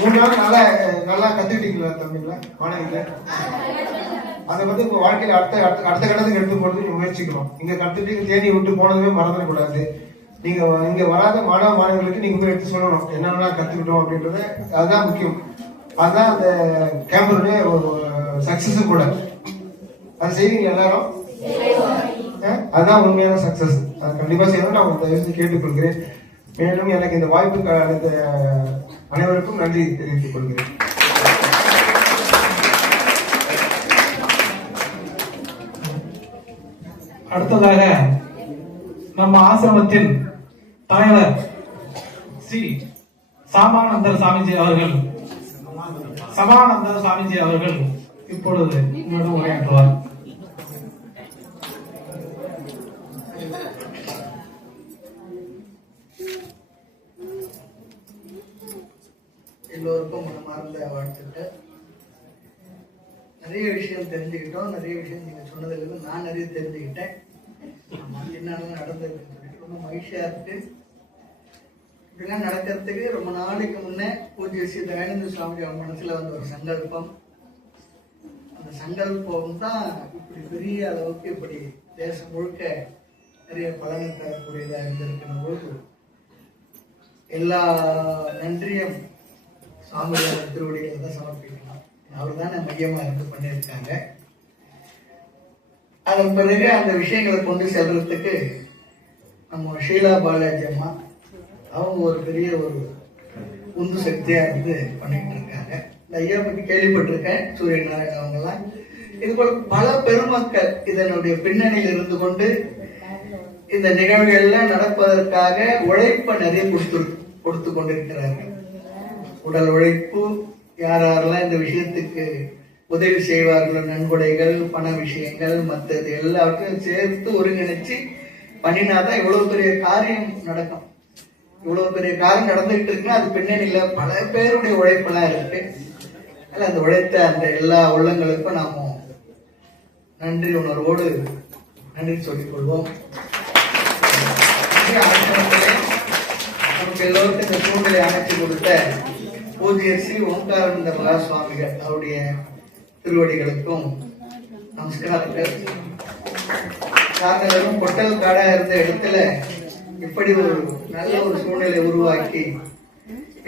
3 நாள் நல்லா கத்துக்கிட்டீங்களா தமிழ்ல மாணவிகளை? அதை வந்து உங்க வாழ்க்கையில அடுத்த கட்டத்துக்கு எடுத்து போறதுக்கு முயற்சிக்கணும். இங்க கத்துட்டு தேனியை விட்டு போனதுமே மறந்துடக்கூடாது. நீங்க இங்க வராத மாணவ மாணவர்களுக்கு நீங்க போய் எடுத்து சொல்லணும் என்னென்ன கத்துக்கிட்டோம் அப்படின்றத. அதுதான் முக்கியம். அதுதான் அந்த கேம்பருடைய ஒரு சக்சஸும் கூட. அது செய்வீங்க எல்லாரும். அதுதான் உண்மையான சக்சஸ். அது கண்டிப்பா செய்யணும். நான் தயவு கேட்டுக்கொள்கிறேன். மேலும் எனக்கு இந்த வாய்ப்பு அளித்த அனைவருக்கும் நன்றி தெரிவித்துக் கொள்கிறேன். அடுத்ததாக நம்ம ஆசிரமத்தின் தலைவர் ஸ்ரீ சமானந்தர் சாமிஜி அவர்கள் இப்பொழுது உங்களிடம் உரையாற்றுவார். எல்லோருக்கும் மனமார்ந்த வாழ்த்துக்கள். நிறைய விஷயம் தெரிஞ்சுக்கிட்டோம். நிறைய விஷயம் நீங்க சொன்னதுல நான் நிறைய தெரிஞ்சுக்கிட்டேன். என்னென்ன நடந்ததுன்னு சொல்லிட்டு ரொம்ப மகிழ்ச்சியா இருக்கு. இப்படிலாம் நடக்கிறதுக்கு ரொம்ப நாளைக்கு முன்னே பூஜ்ய ஸ்ரீ தயானந்த சுவாமி அவங்க மனசுல வந்த ஒரு சங்கல்பம். அந்த சங்கல்பம் தான் இப்படி பெரிய அளவுக்கு இப்படி தேசம் முழுக்க நிறைய பலனை தரக்கூடியதா இருந்திருக்கிற போது எல்லா நன்றியும் சாமியோட திருவடிகளை தான் சமர்ப்பிக்கலாம். அவர் தானே மையமா இருந்து பண்ணியிருக்காங்க. அதன் பிறகு அந்த விஷயங்களை கொண்டு செல்றதுக்கு நம்ம ஷீலா பாலாஜி அம்மா அவங்க ஒரு பெரிய ஒரு உந்து சக்தியா இருந்து பண்ணிட்டு இருக்காங்க. இந்த ஐயா பத்தி கேள்விப்பட்டிருக்கேன், சூரிய நாராயணன் அவங்க எல்லாம். இது போல பல பெருமக்கள் இதனுடைய பின்னணியில் இருந்து கொண்டு இந்த நிகழ்வுகள்ல நடப்பதற்காக உழைப்ப நிறைய கொடுத்து கொண்டிருக்கிறார்கள். உடல் உழைப்பு, யாரெல்லாம் இந்த விஷயத்துக்கு உதவி செய்வார்களோ, நன்கொடைகள், பண விஷயங்கள், மற்றது எல்லாத்தையும் சேர்த்து ஒருங்கிணைச்சு பண்ணினாதான் இவ்வளவு பெரிய காரியம் நடக்கும். இவ்வளவு பெரிய காரியம் நடந்துகிட்டு இருக்குன்னா அது பின்னணியில பல பேருடைய உழைப்பெல்லாம் இருக்கு. அந்த உழைத்த அந்த எல்லா உள்ளங்களுக்கும் நாம நன்றி உணர்வோடு நன்றி சொல்லிக் கொள்வோம். நமக்கு எல்லோருக்கும் இந்த சூழ்நிலை அமைச்சு கொடுத்த பூஜ்ய ஸ்ரீ ஓங்காரானந்த மகா சுவாமிகள் அவருடைய திருவடிகளுக்கும் நமஸ்காரங்கள். காரணம் பொட்டல் காடா இருந்த இடத்துல இப்படி ஒரு நல்ல ஒரு சூழ்நிலை உருவாக்கி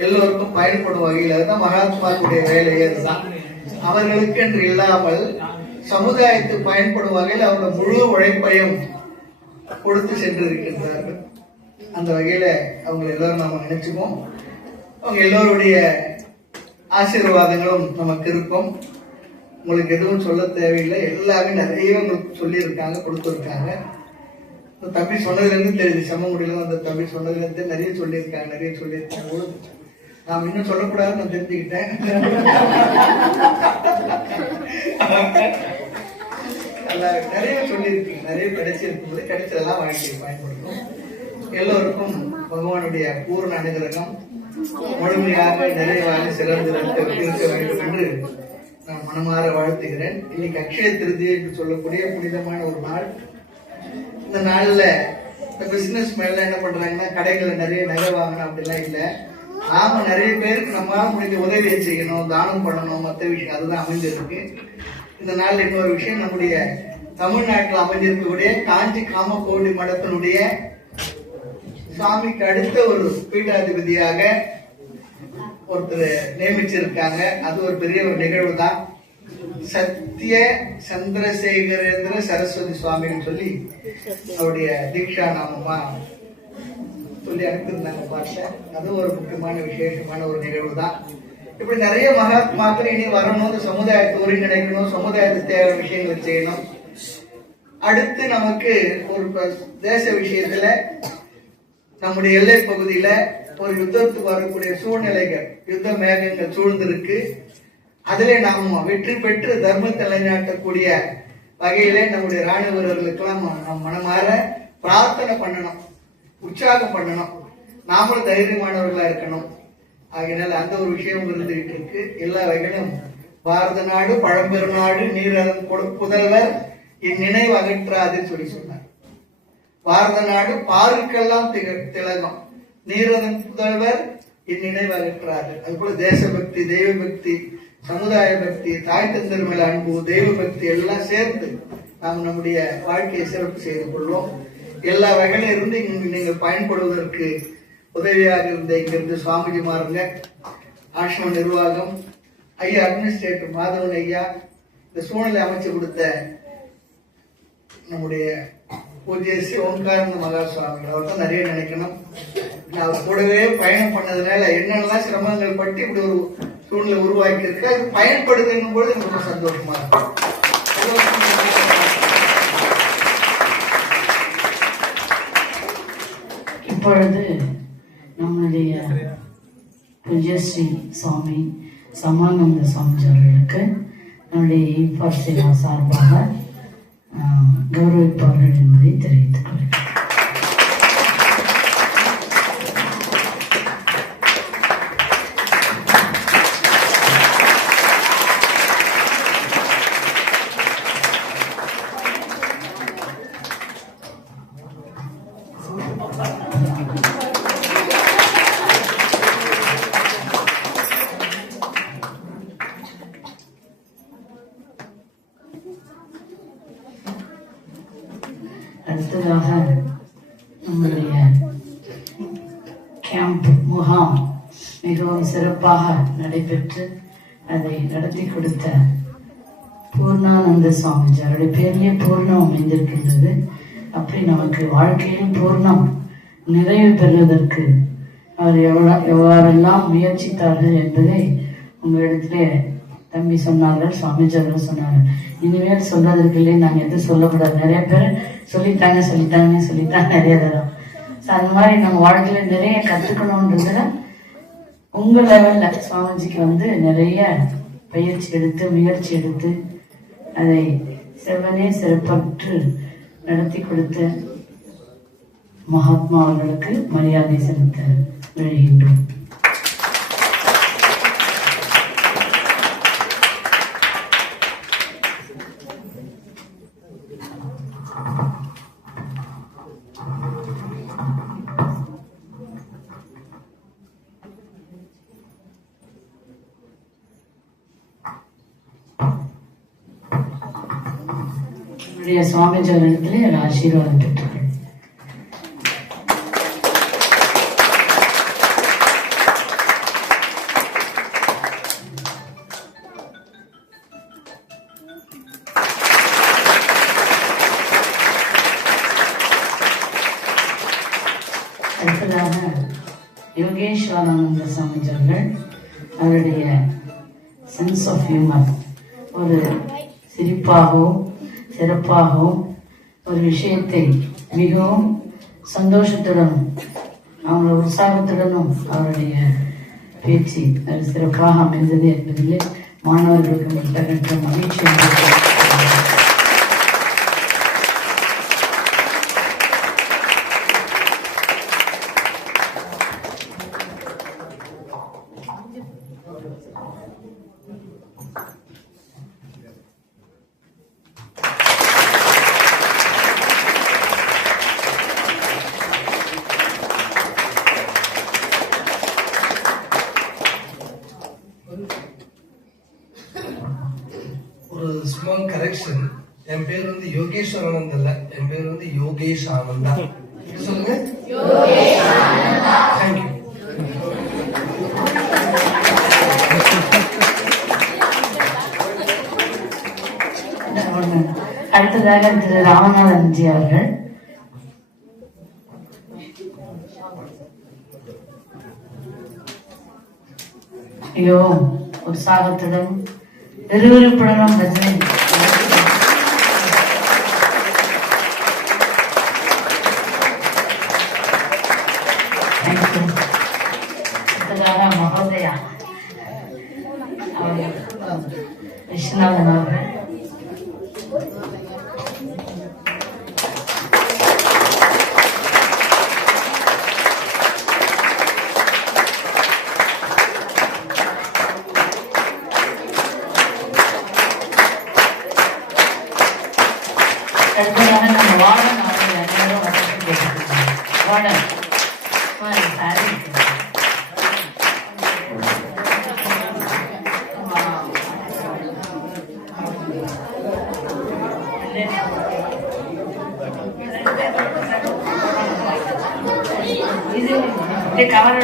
எல்லோருக்கும் பயன்படும் வகையில் அதுதான் மகாத்மாவுடைய வேலையே. அதுதான் அவர்களுக்கு என்று இல்லாமல் சமுதாயத்துக்கு பயன்படும் வகையில் அவங்க முழு உழைப்பையும் கொடுத்து சென்றிருக்கின்றார்கள். அந்த வகையில அவங்க எல்லாரும் நாம நினைச்சுப்போம். அவங்க எல்லோருடைய ஆசீர்வாதங்களும் நமக்கு இருக்கும். உங்களுக்கு எதுவும் சொல்ல தேவையில்லை. எல்லாமே நிறைய உங்களுக்கு சொல்லியிருக்காங்க, கொடுத்துருக்காங்க. தம்பி சொன்னதுல இருந்து தெரியுது, செம்மங்குடியில அந்த தம்பி சொன்னதுல இருந்து நிறைய சொல்லியிருக்காங்க. நாம் இன்னும் சொல்லக்கூடாதுன்னு நான் தெரிஞ்சுக்கிட்டேன். நிறைய சொல்லியிருக்கீங்க, நிறைய கிடைச்சிருக்கும் போது கிடைச்சதெல்லாம் வாழ்க்கையை பயன்படுத்தும். எல்லோருக்கும் பகவானுடைய பூர்ண அனுகிரகம் முழுமையாக நிறைவாக சிறந்திருக்க வேண்டும் என்று நான் மனமாற வாழ்த்துகிறேன். இன்னைக்கு அக்ஷய திருதி என்று சொல்லக்கூடிய புனிதமான ஒரு நாள். இந்த நாள்ல இந்த பிசினஸ் மேல என்ன பண்றாங்கன்னா கடைகளை நிறைய நகை வாங்கணும் அப்படிலாம் இல்லை. நாம நிறைய பேருக்கு நம்மளால முடிஞ்ச உதவியை செய்யணும், தானம் பண்ணணும், மற்ற விஷயம் அதுதான் அமைஞ்சிருக்கு. இந்த நாள் இன்னொரு விஷயம், நம்முடைய தமிழ்நாட்டில் அமைஞ்சிருக்கக்கூடிய காஞ்சி காமகோடி மடத்தினுடைய சுவாமிக்கு அடுத்த ஒரு பீட்டாதிபதியாக ஒருத்தர் நியமிச்சிருக்காங்க. அது ஒரு பெரிய ஒரு நிகழ்வு தான். சத்திய சந்திரசேகரேந்திர சரஸ்வதி சுவாமின்னு சொல்லி அவருடைய தீட்சா நாமமா சொல்லி அனுப்பியிருந்தாங்க பாருங்க. அது ஒரு முக்கியமான விசேஷமான ஒரு நிகழ்வு தான். இப்படி நிறைய மகாத்மாக்கள் இனி வரணும், சமுதாயத்தை ஒருங்கிணைக்கணும், சமுதாயத்துக்கு தேவையான விஷயங்களை செய்யணும். அடுத்து நமக்கு ஒரு தேச விஷயத்துல நம்முடைய எல்லை பகுதியில ஒரு யுத்தத்துக்கு வரக்கூடிய சூழ்நிலைகள், யுத்த மேகங்கள் சூழ்ந்திருக்கு. அதிலே நாம் வெற்றி பெற்று தர்மத்தை நிலைநாட்டக்கூடிய வகையிலே நம்முடைய ராணுவ வீரர்களுக்கெல்லாம் நாம் மனமாற பிரார்த்தனை பண்ணணும், உற்சாகம் பண்ணணும். நாமளும் தைரியமானவர்களா இருக்கணும். ஆகையினால அந்த ஒரு விஷயம் இருந்துகிட்டு இருக்கு. எல்லா வகையிலும் பாரத நாடு பழம்பெருநாடு நீரதன் புதல்வர் இந்நினைவு அகற்றாதுன்னு சொல்லி சொன்னார். பாரத நாடு பாருக்கெல்லாம் திலகம், நீரதன் புதல்வர் இந்நினைவு அகற்றாது. அது போல தேசபக்தி, தெய்வ பக்தி, சமுதாய பக்தி, தாய் தந்தர் மேல அன்பு, தெய்வ பக்தி எல்லாம் சேர்த்து நாம் நம்முடைய வாழ்க்கையை சிறப்பு செய்து கொள்வோம். எல்லா வகையில இருந்து நீங்கள் பயன்படுவதற்கு உதவியாக இருந்த இங்கிருந்து சுவாமிஜி மாறுங்க, ஆசிரம நிர்வாகம், ஐயா அட்மினிஸ்ட்ரேட்டர் மாதவன் ஐயா, இந்த சூழ்நிலை அமைச்சு கொடுத்த நம்முடைய பூஜ்ய ஸ்ரீ ஓம்காரந்த மகா சுவாமி அவர் தான் நிறைய நினைக்கணும். நான் அவர் கூடவே பயணம் பண்ணதுனால என்னென்னலாம் சிரமங்கள் பட்டு இப்படி ஒரு சூழ்நிலை உருவாக்கி இருக்கு. அது பயன்படுதுங்கும் பொழுது எனக்கு ரொம்ப சந்தோஷமா இருக்கும். இப்பொழுது நம்முடைய பூஜ்யஸ்ரீ சுவாமி சமானந்த சுவாமிஜி அவர்களுக்கு நம்முடைய ஈஃபார் சேவா சார்பாக கௌரவிப்பார்கள் என்பதை தெரிவித்துக் கொள்கிறேன். அடுத்ததாக நம்முடைய கேம்ப் முகாம் மிகவும் சிறப்பாக நடைபெற்று அதை நடத்தி கொடுத்த பூர்ணானந்த சுவாமிஜி, அவருடைய பேரிலே பூர்ணம் அமைந்திருக்கின்றது. அப்படி நமக்கு வாழ்க்கையில் பூர்ணம் நிறைவு பெறுவதற்கு அவர் எவ்வாறெல்லாம் முயற்சித்தார்கள் என்பதை உங்களிடத்திலே தம்பி சொன்னார்கள், சுவாமிஜி அவர்கள் சொன்னார்கள். இனிமேல் சொல்றதற்கு இல்லை, நாங்க எதுவும் சொல்லக்கூடாது. நிறைய பேர் சொல்லித்தாங்க நிறைய தரம். அந்த மாதிரி நம்ம வாழ்க்கையில நிறைய கத்துக்கணும்ன்றதுல உங்க லெவல்ல சுவாமிஜிக்கு நிறைய பயிற்சி எடுத்து முயற்சி எடுத்து அதை செவ்வனே சிறப்பற்று நடத்தி கொடுத்த மகாத்மா அவர்களுக்கு மரியாதை செலுத்த விழுகின்றோம். சுவாமிஜி அவர்களிடத்திலே ஆசீர்வாதம் பெற்றார்கள். அடுத்ததாக யோகேஸ்வரானந்த சுவாமிஜி அவர்கள் அவருடைய சென்ஸ் ஆஃப் ஹியூமர், ஒரு சிரிப்பாகவும் சிறப்பாகவும் ஒரு விஷயத்தை மிகவும் சந்தோஷத்துடனும் அவங்களோட உற்சாகத்துடனும் அவருடைய பேச்சு அது சிறப்பாக அமைந்தது என்பதிலே மாணவர்களுக்கு மிக மகிழ்ச்சி. Small correction. என் பேர் யோகேஸ்வர் ஆனந்த் இல்ல, என் பேர் யோகேஷ் ஆனந்தா. சொல்லுங்க. தேங்க்யூ. அடுத்ததாக திரு ராமநாதன்ஜி அவர்கள் மிகவும் உற்சாகத்துடன் விறுவிறுப்புடனும் ரஜினி மகோதயா விஸ்வநாதன் அவர்கள் இது கவர்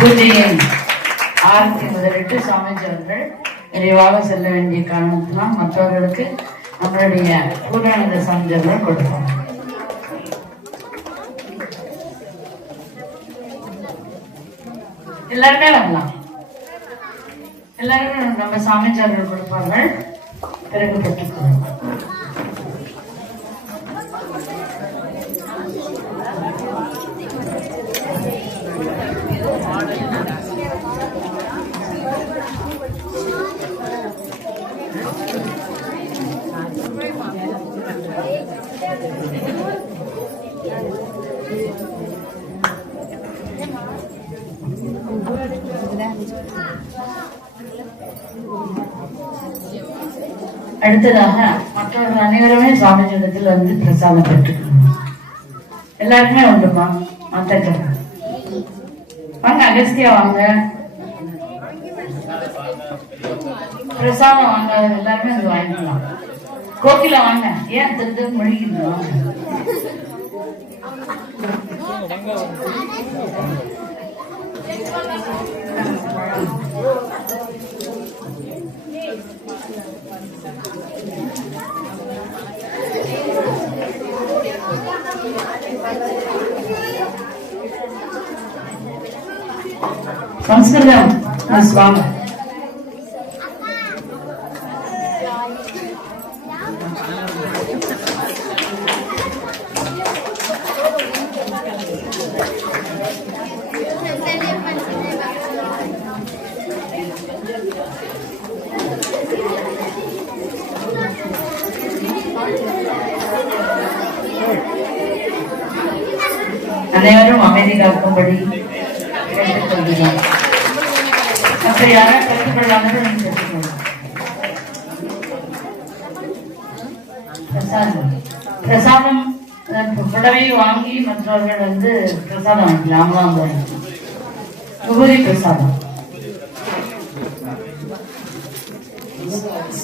பூஜையின் ஆரத்தி முதலிட்டு சுவாமிஜி அவர்கள் நிறைவாக செல்ல வேண்டிய காரணத்தினால் மற்றவர்களுக்கு நம்மளுடைய பூரண சாமிஜர்கள் கொடுப்போம். எல்லாருமே வரலாம். எல்லாருமே நம்ம சாமிஜர்கள் கொடுப்பார்கள். பிறகு பெற்றுக்கொள்ளலாம். அடுத்ததாக மற்றவர்கள் அனைவருமே சுவாமிஜிடத்தில் வந்து பிரசாதம் பெற்றுக்கணும். எல்லாருக்குமே உண்டுமா? மத்த வாங்க, அகஸ்தியா வாங்க, பிரசாதம் வாங்க, எல்லாருமே அது வாங்கிக்கலாம். கோகிலா வாங்க, ஏன் திட்டு மொழிக்கணும் வாங்க. संस्कृतम स्वामी அனைவரும் அமைதி காக்கும்படி கேட்டுக்கொள்கிறோம். மற்ற யாரும் கற்றுக்கொள்ளாமல் நீங்க கற்றுக்கொள்ளலாம். பிரசாதம் புடவை வாங்கி மற்றவர்கள் வந்து பிரசாதம் வாங்கிக்கலாம். விபூதி பிரசாதம்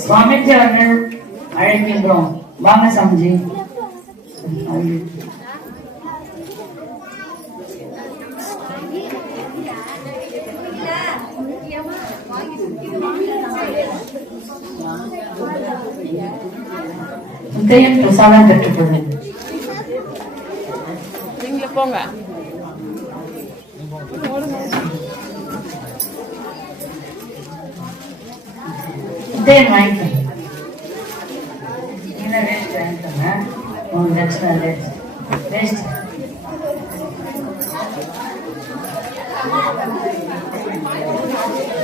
சுவாமிஜி அவர்கள் அழைக்கின்றோம். வாங்க சாமிஜி. உதயம் பிரசாதம் பெற்றுக்கொள்ளும். நீங்க போங்க. உதயம் வாங்கிக்கோங்க. வேஸ்ட் வாங்கிக்கோங்க. உங்க லட்சணம் வேஸ்ட்.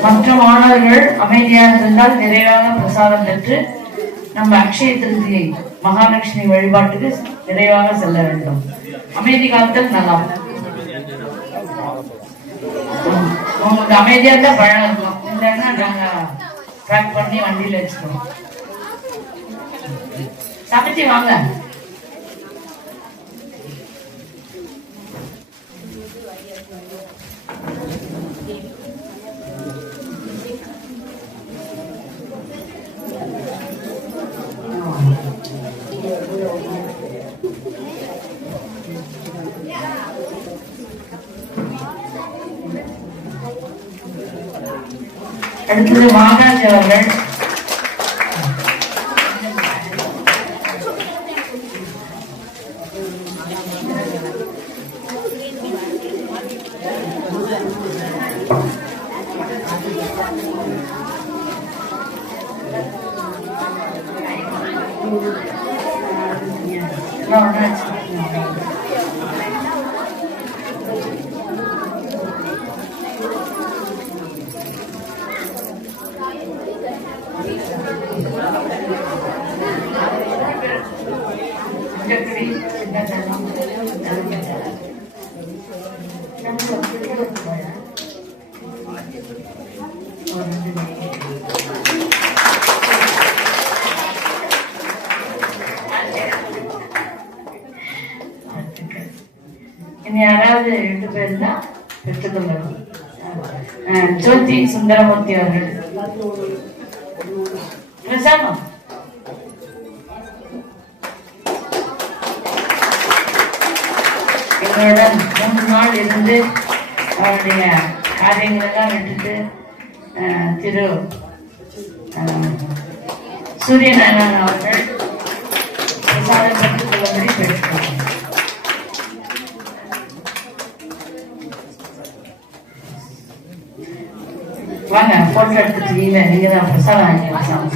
மற்ற மாணவர்கள் அமைதியாக இருந்தால் நிறைவாக பிரசாதம் பெற்று நம்ம அக்ஷய திருதியை மகாலட்சுமி வழிபாட்டுக்கு நிறைவாக செல்ல வேண்டும். அமைதி காத்தல் நல்லா. உங்களுக்கு அமைதியா தான் பழம் இருக்கும். இல்லைன்னா நாங்க பேக் பண்ணி வண்டியில வச்சுக்கோம். சமைச்சு வாங்க. அடுத்தது மகாராஜ் அவர்கள் இனி யாராவது 2 பேர் தான் எடுத்துக்கொள்ளணும். ஜோதி சுந்தரமூர்த்தி அவர்கள் பிரசாதம். எங்களுடன் 3 நாள் இருந்து அவருடைய காரியங்களெல்லாம் விட்டுட்டு திரு சூரியநாராயணன் அவர்கள் பிரசாதம் பெற்றுக் கொள்ளும்படி பெற்றுக்கொண்டார். வாங்க போட்டோ எடுத்துட்டீங்க, நீங்க தான் பிரசாதம் வாங்கிக்கலாம்.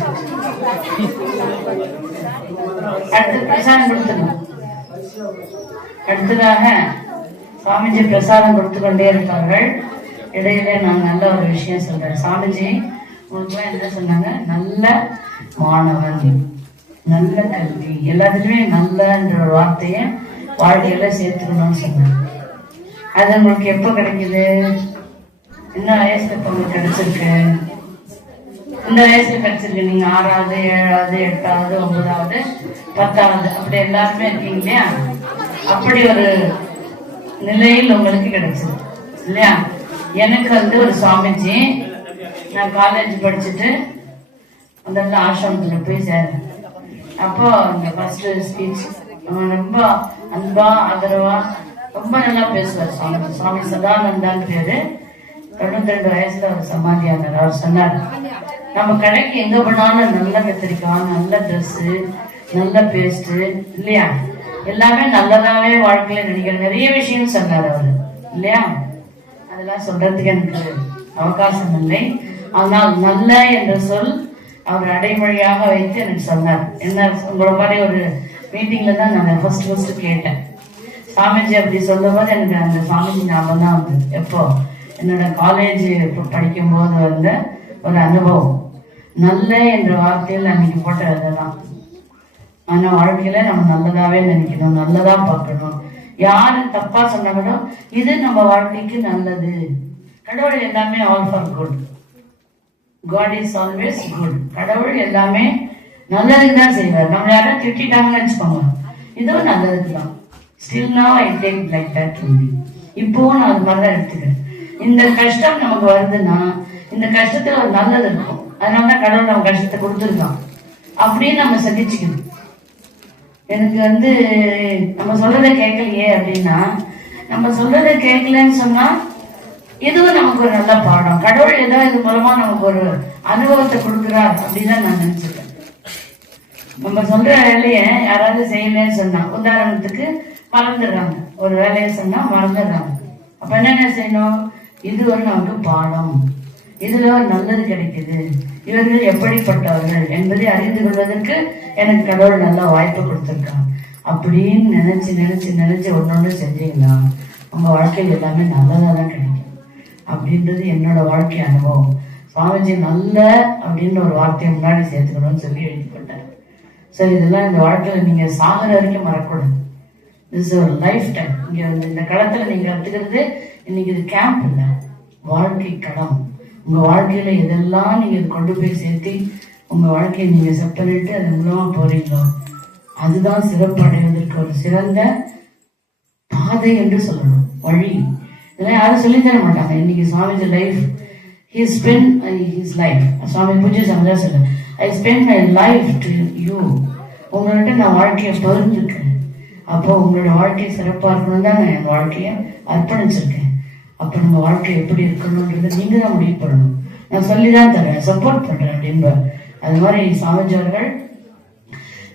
அடுத்து பிரசாதம் கொடுத்துடணும். அடுத்ததாக சுவாமிஜி பிரசாதம் கொடுத்து கொண்டே இருப்பார்கள். இடையில நான் நல்ல ஒரு விஷயம் சொல்றேன். சாமிஜி உங்களுக்கு என்ன சொன்னாங்க? நல்ல மாணவன், நல்ல கல்வி, எல்லாத்துக்குமே நல்லன்ற ஒரு வார்த்தைய வாழ்க்கையில சேர்த்துக்கணும்னு சொன்னாங்க. அது உங்களுக்கு எப்ப கிடைக்குது? என்ன வயசுல இப்ப உங்களுக்கு கிடைச்சிருக்கு? இந்த வயசுல கிடைச்சிருக்கு. நீங்க 6வது 7வது 8வது 9வது 10வது அப்படி எல்லாருமே இருக்கீங்க இல்லையா? அப்படி ஒரு நிலையில் உங்களுக்கு கிடைச்சது இல்லையா? எனக்கு வந்து ஒரு சுவாமிஜி, நான் காலேஜ் படிச்சுட்டு அந்த ஆசிரமத்துல போய் சேர்ந்தேன். அப்போ இந்த ஃபர்ஸ்ட் ஸ்பீச் ரொம்ப அன்பா ஆதரவா ரொம்ப நல்லா பேசுவார் சுவாமி. சுவாமி சதானந்தான்னு பேரு. 92 வயசுல அவர் சமாதியானார். அவர் சொன்னார், நம்ம கடைக்கு எங்க போனாலும் நல்ல கத்திரிக்காய், நல்ல ட்ரெஸ், நல்ல பேஸ்ட் இல்லையா, எல்லாமே நல்லதாவே வாழ்க்கையில நினைக்கிற நிறைய விஷயம் சொன்னார் அவரு இல்லையா? அதெல்லாம் சொல்றதுக்கு எனக்கு அவகாசம் இல்லை. ஆனால் நல்ல என்ற சொல் அவர் அடைமொழியாக வைத்து எனக்கு சொன்னார். என்ன உங்களோட மாதிரி ஒரு மீட்டிங்ல தான் நான் ஃபர்ஸ்ட் கேட்டேன். சாமிஜி அப்படி சொல்லும் போது எனக்கு அந்த சாமிஜி ஞாபகம் தான் வந்தது. எப்போ என்னோட காலேஜ் படிக்கும் போது வந்த ஒரு அனுபவம். நல்ல என்ற வார்த்தையில் அன்னைக்கு போட்ட அதுதான். ஆனா வாழ்க்கையில நம்ம நல்லதாவே நினைக்கணும், நல்லதா பார்க்கணும். யாரு தப்பா சொன்னாலும் இது நம்ம வாழ்க்கைக்கு நல்லது. கடவுள் எல்லாமே all for good. God is always good. கடவுள் எல்லாமே நல்லதுக்கு தான் செய்வார். நம்ம யாரும் திட்டாங்கன்னு வச்சுக்கோங்க, இதுவும் நல்லதுக்கு தான். Still now I take like that only. இப்போவும் நான் அது மாதிரிதான் எடுத்துக்கிறேன். இந்த கஷ்டம் நமக்கு வருதுன்னா இந்த கஷ்டத்துல ஒரு நல்லது இருக்கும். அதனாலதான் கடவுள் நம்ம கஷ்டத்தை கொடுத்துருக்கான் அப்படின்னு நம்ம சகிச்சுக்கணும். எனக்கு வந்து நம்ம சொல்றதை கேட்கலையே அப்படின்னா, நம்ம சொல்றதை கேட்கலன்னு சொன்னா இதுவும் நமக்கு ஒரு நல்ல பாடம். கடவுள் ஏதோ இது மூலமா நமக்கு ஒரு அனுபவத்தை கொடுக்குறார் அப்படின்னு நான் நினைச்சிருக்கேன். நம்ம சொல்ற வேலைய யாராவது செய்யலன்னு சொன்னா, உதாரணத்துக்கு மறந்துடுறாங்க, ஒரு வேலையை சொன்னா மறந்துடுறாங்க. அப்ப என்ன செய்யணும்? இது ஒரு நமக்கு பாடம், இதுல ஒரு நல்லது கிடைக்குது, இவர்கள் எப்படிப்பட்டவர்கள் என்பதை அறிந்து கொள்வதற்கு எனக்கு கடவுள் நல்ல வாய்ப்பு கொடுத்திருக்காங்க அப்படின்னு நினைச்சு நினைச்சு நினைச்சு ஒன்னொன்னு செஞ்சீங்கன்னா உங்க வாழ்க்கையில் எல்லாமே நல்லதா தான் கிடைக்கும் அப்படின்றது என்னோட வாழ்க்கை அனுபவம். சுவாமிஜி நல்ல அப்படின்னு ஒரு வார்த்தையை முன்னாடி சேர்த்துக்கணும்னு சொல்லி எழுதி கொண்டார். சரி, இதெல்லாம் இந்த வாழ்க்கையில நீங்க சாகர வரைக்கும் மறக்கூடாது. திஸ் ஒரு லைஃப் டைம். இங்க வந்து இந்த களத்துல நீங்க கத்துக்கிறது இன்னைக்கு இது கேம்ப் இல்லை, வாழ்க்கை களம். உங்க வாழ்க்கையில எதெல்லாம் நீங்க கொண்டு போய் சேர்த்து உங்க வாழ்க்கையை நீங்க செப்பரேட்டு அது மூலமா போறீங்களோ அதுதான் சிறப்பு அடைவதற்கு ஒரு சிறந்த பாதை என்று சொல்லணும், வழி. இதெல்லாம் யாரும் சொல்லி தர மாட்டாங்க. இன்னைக்கு Swamiji life, he spent his life. சுவாமி பூஜை சமதா சொல்ல, I spend my life to you. உங்கள்கிட்ட நான் வாழ்க்கையை பகிர்ந்துருக்கேன். அப்போ உங்களோட வாழ்க்கை சிறப்பா இருக்கணும் தான் நான் என் வாழ்க்கையை அர்ப்பணிச்சிருக்கேன். அப்ப நம்ம வாழ்க்கை எப்படி இருக்கணும்ன்றத நீங்க தான் முடிவு பண்ணணும். நான் சொல்லிதான் தரேன், சப்போர்ட் பண்றேன் அப்படின்ப. அது மாதிரி சாமிஜி அவர்கள்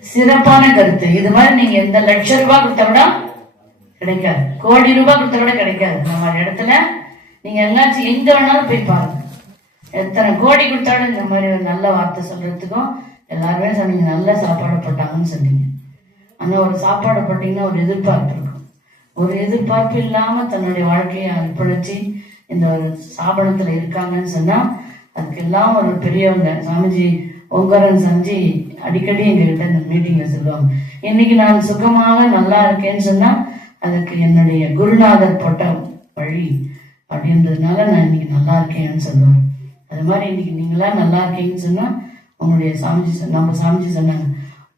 சிறப்பான கருத்து. இது மாதிரி நீங்க எந்த லட்சம் ரூபாய் கொடுத்த விட கிடைக்காது, கோடி ரூபாய் கொடுத்த விட கிடைக்காது. இந்த மாதிரி இடத்துல நீங்க எல்லாச்சும் எங்க வேணாலும் போய் பாருங்க. எத்தனை கோடி கொடுத்தாலும் இந்த மாதிரி ஒரு நல்ல வார்த்தை சொல்றதுக்கும் எல்லாருமே சொன்னீங்க, நல்ல சாப்பாடு போட்டாங்கன்னு சொன்னீங்க. ஆனா ஒரு சாப்பாடு போட்டீங்கன்னா ஒரு எதிர்பார்ப்பு இருக்கும். ஒரு எதிர்பார்ப்பு இல்லாம தன்னுடைய வாழ்க்கையை அர்ப்பணிச்சு இந்த ஒரு ஸ்தாபனத்துல இருக்காங்கன்னு சொன்னா அதுக்கெல்லாம் ஒரு பெரியவங்க. சாமிஜி ஓங்காரன் சஞ்சி அடிக்கடி எங்ககிட்ட இந்த மீட்டிங்ல சொல்லுவாங்க, இன்னைக்கு நான் சுகமாக நல்லா இருக்கேன்னு சொன்னா அதுக்கு என்னுடைய குருநாதர் போட்ட வழி அப்படின்றதுனால நான் இன்னைக்கு நல்லா இருக்கேன்னு சொல்லுவேன். அது மாதிரி இன்னைக்கு நீங்களா நல்லா இருக்கீங்கன்னு சொன்னா உங்களுடைய நம்ம சாமிஜி சொன்னாங்க,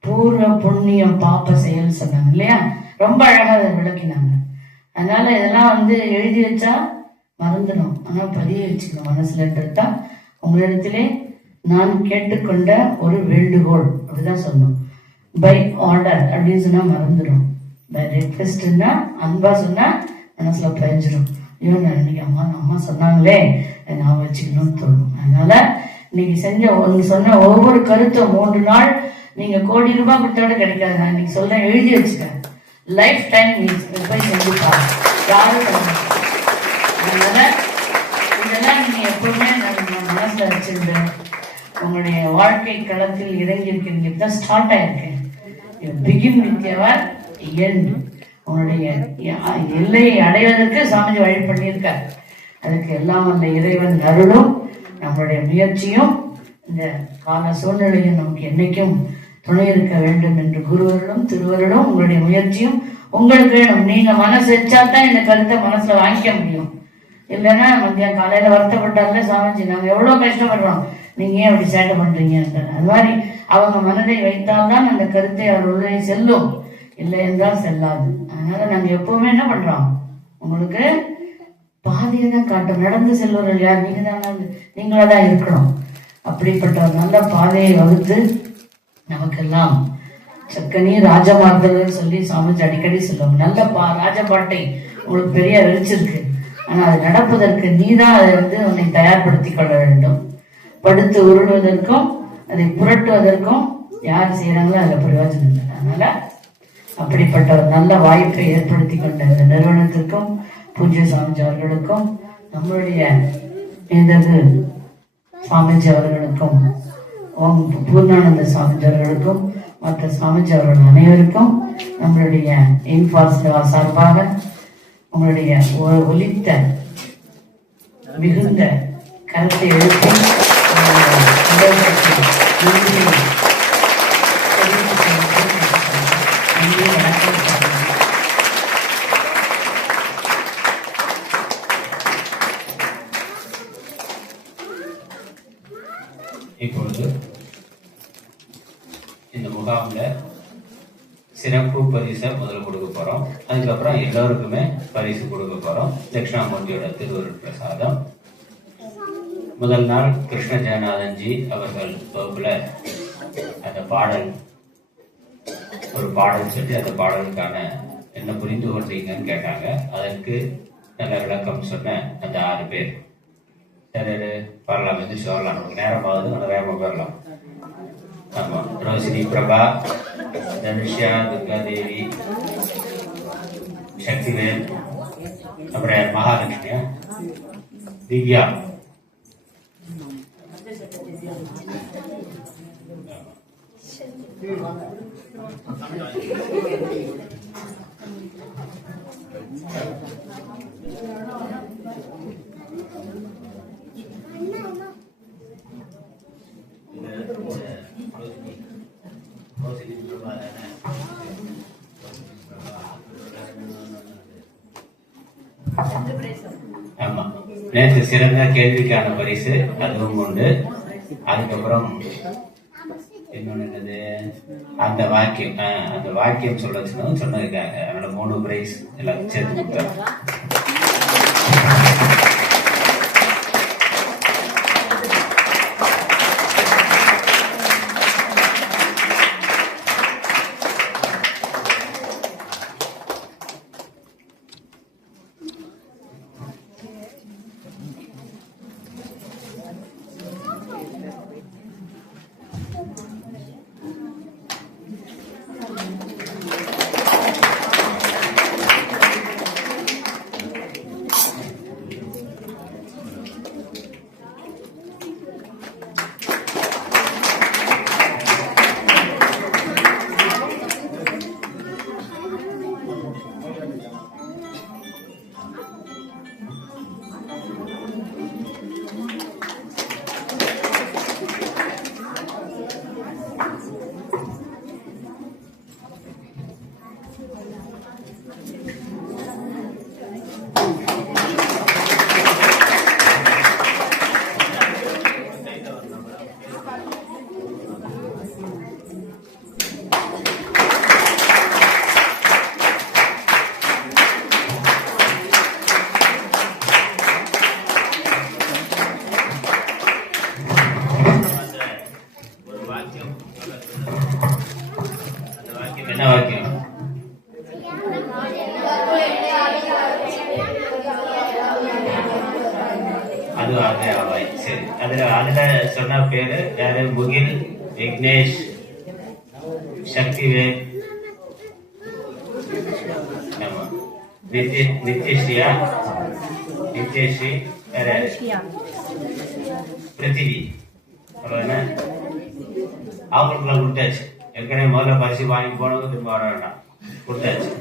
பூர்வ புண்ணியம் பாப்ப செயல் சொன்னாங்க இல்லையா, ரொம்ப அழகா அதை விளக்கினாங்க. அதனால இதெல்லாம் எழுதி வச்சா மறந்துடும், ஆனா பதிய வச்சுக்கணும் மனசுலன்றது தான் உங்களிடத்திலே நான் கேட்டுக்கொண்ட ஒரு வேண்டுகோள். அப்படிதான் சொல்லணும். பை ஆர்டர் அப்படின்னு சொன்னா மறந்துடும். பை ரெக்வெஸ்ட்னா அன்பா சொன்னா மனசுல பதிஞ்சிடும். இவன் இன்னைக்கு அம்மா சொன்னாங்களே நான் வச்சுக்கணும்னு தோணும். அதனால இன்னைக்கு சொன்ன ஒவ்வொரு கருத்தும் 3 நாள் நீங்க கோடி ரூபாய் கொடுத்தோட கிடைக்காது. நான் இன்னைக்கு சொல்றேன், எழுதி வச்சுட்டேன். லைஃப் டைம் போய் செஞ்சு பாரு, யாரும் அதனால இதெல்லாம் நீங்க எப்பவுமே மனசுல வச்சிருந்த உங்களுடைய வாழ்க்கை களத்தில் இறங்கி இருக்கீங்க. இப்பதான் ஸ்டார்ட் ஆயிருக்கேன். Begin with your end. உங்களுடைய எல்லையை அடைவதற்கு சாமிஜி வழி பண்ணியிருக்கார். அதுக்கு எல்லாம் வந்த இறைவன் அருளும் நம்மளுடைய முயற்சியும் இந்த கால சூழ்நிலையும் நமக்கு என்னைக்கும் துணை இருக்க வேண்டும் என்று குருவருடும் திருவருடும் உங்களுடைய முயற்சியும் உங்களுக்கு வேணும். நீங்க மனசு வச்சாதான் இந்த கருத்தை மனசுல வாங்கிக்க முடியும். இல்லைன்னா மத்தியானம் காலையில வருத்தப்பட்டால சாமிஜி நாங்க எவ்வளவு கஷ்டப்படுறோம், நீங்க ஏன் அப்படி சேட்டை பண்றீங்க. அது மாதிரி அவங்க மனதை வைத்தால்தான் அந்த கருத்தை அவர் உள்ளே செல்லும், இல்லை என்றால் செல்லாது. அதனால நாங்க எப்பவுமே என்ன பண்றோம், உங்களுக்கு பாதையை தான் காட்டும். நடந்து செல்வர்கள் யார், நீங்களாதான் இருக்கணும். அப்படிப்பட்ட ஒரு நல்ல பாதையை வகுத்து நமக்கெல்லாம் சக்கனி ராஜமார்க்கர்கள் சொல்லி சாமிஜி அடிக்கடி சொல்லுவாங்க. நல்ல ராஜபாட்டை உங்களுக்கு பெரிய வெளிச்சிருக்கு, ஆனா அது நடப்பதற்கு நீதான் அதை உன்னை தயார்படுத்திக் கொள்ள வேண்டும். படுத்து உருள்வதற்கும் அதை புரட்டுவதற்கும் யார் செய்யறாங்களோ அதுல பிரயோஜனம் இல்லை. அதனால அப்படிப்பட்ட ஒரு நல்ல வாய்ப்பை ஏற்படுத்தி கொண்ட இந்த நிறுவனத்திற்கும் பூஜ்ய சாமிஜி அவர்களுக்கும் நம்மளுடைய மேதகு சாமிஜி அவர்களுக்கும் பூர்ணானந்த சாமிஜி அவர்களுக்கும் மற்ற சாமிஜி அவர்கள் அனைவருக்கும் நம்மளுடைய இன்ஃபாஸ் சார்பாக உங்களுடைய ஒலித்த மிகுந்த கருத்தை எழுப்பி இப்பொழுது இந்த முகாம்ல சிறப்பு பரிசை முதல்ல கொடுக்க போறோம். அதுக்கப்புறம் எல்லோருக்குமே பரிசு கொடுக்க போறோம். தட்சிணாமூர்த்தியோட திருவருட் பிரசாதம். முதல் நாள் கிருஷ்ண ஜெகநாதன்ஜி அவர்கள் வகுப்புல அந்த ஒரு பாடல் சொல்லி அந்த பாடலுக்கான என்ன புரிந்து கொண்டீங்கன்னு கேட்டாங்க. அதற்கு நல்ல விளக்கம் சொன்ன அந்த 6 பேர் சரி வரலாம், எது சொல்லலாம், நமக்கு நேரமாவது நம்ம வேகமாக போயிடலாம். ஆமா, ரோஷினி பிரபா, தனுஷ்யா, துர்கா தேவி, சக்திவேல், அப்புறம் மகாலட்சுமியா, திவ்யா, ஆமா, நேற்று சிறந்த கேள்விக்கான பரிசு அதுவும் உண்டு. அதுக்கப்புறம் இன்னொன்னு என்னது, அந்த வாக்கியம் சொன்னதுக்காக அதோட 3 பிரைஸ் எல்லாம் சேர்த்து கொடுத்தாங்க. அதுல சொன்ன பேரு யாரு? முகில், விக்னேஷ், சக்திவேல், நித்யஸ்ரீயா, நித்யஸ்ரீ, வேற யாரு? பிருத்திவி. அவங்களுக்குள்ள கொடுத்தாச்சு. ஏற்கனவே முதல்ல பரிசு வாங்கி போனவங்க திரும்ப வர வேண்டாம், கொடுத்தாச்சு.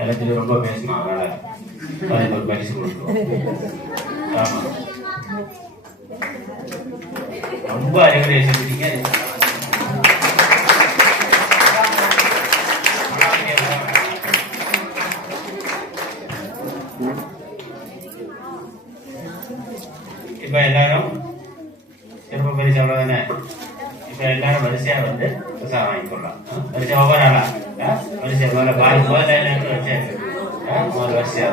எல்லாத்தையும் ரொம்ப பேசணும், அதனால அதுக்கு ஒரு பரிசு கொடுத்துருவோம். ஆமா, ரொம்ப அறிவுரை செஞ்சுட்டீங்க. இப்ப எல்லாரும் திரும்ப பரிசு அவ்வளவுதானே? இப்ப எல்லாரும் வரிசையா வந்து பிரசாதம் வாங்கிக்கொள்ளலாம். வரிசையா ஒவ்வொரு நாளா வரிசையா முதல்ல வரிசையா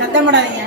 சத்தம் போடாதீங்க.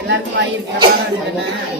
எல்லாருக்கும் வாங்கியிருக்கிறேன்.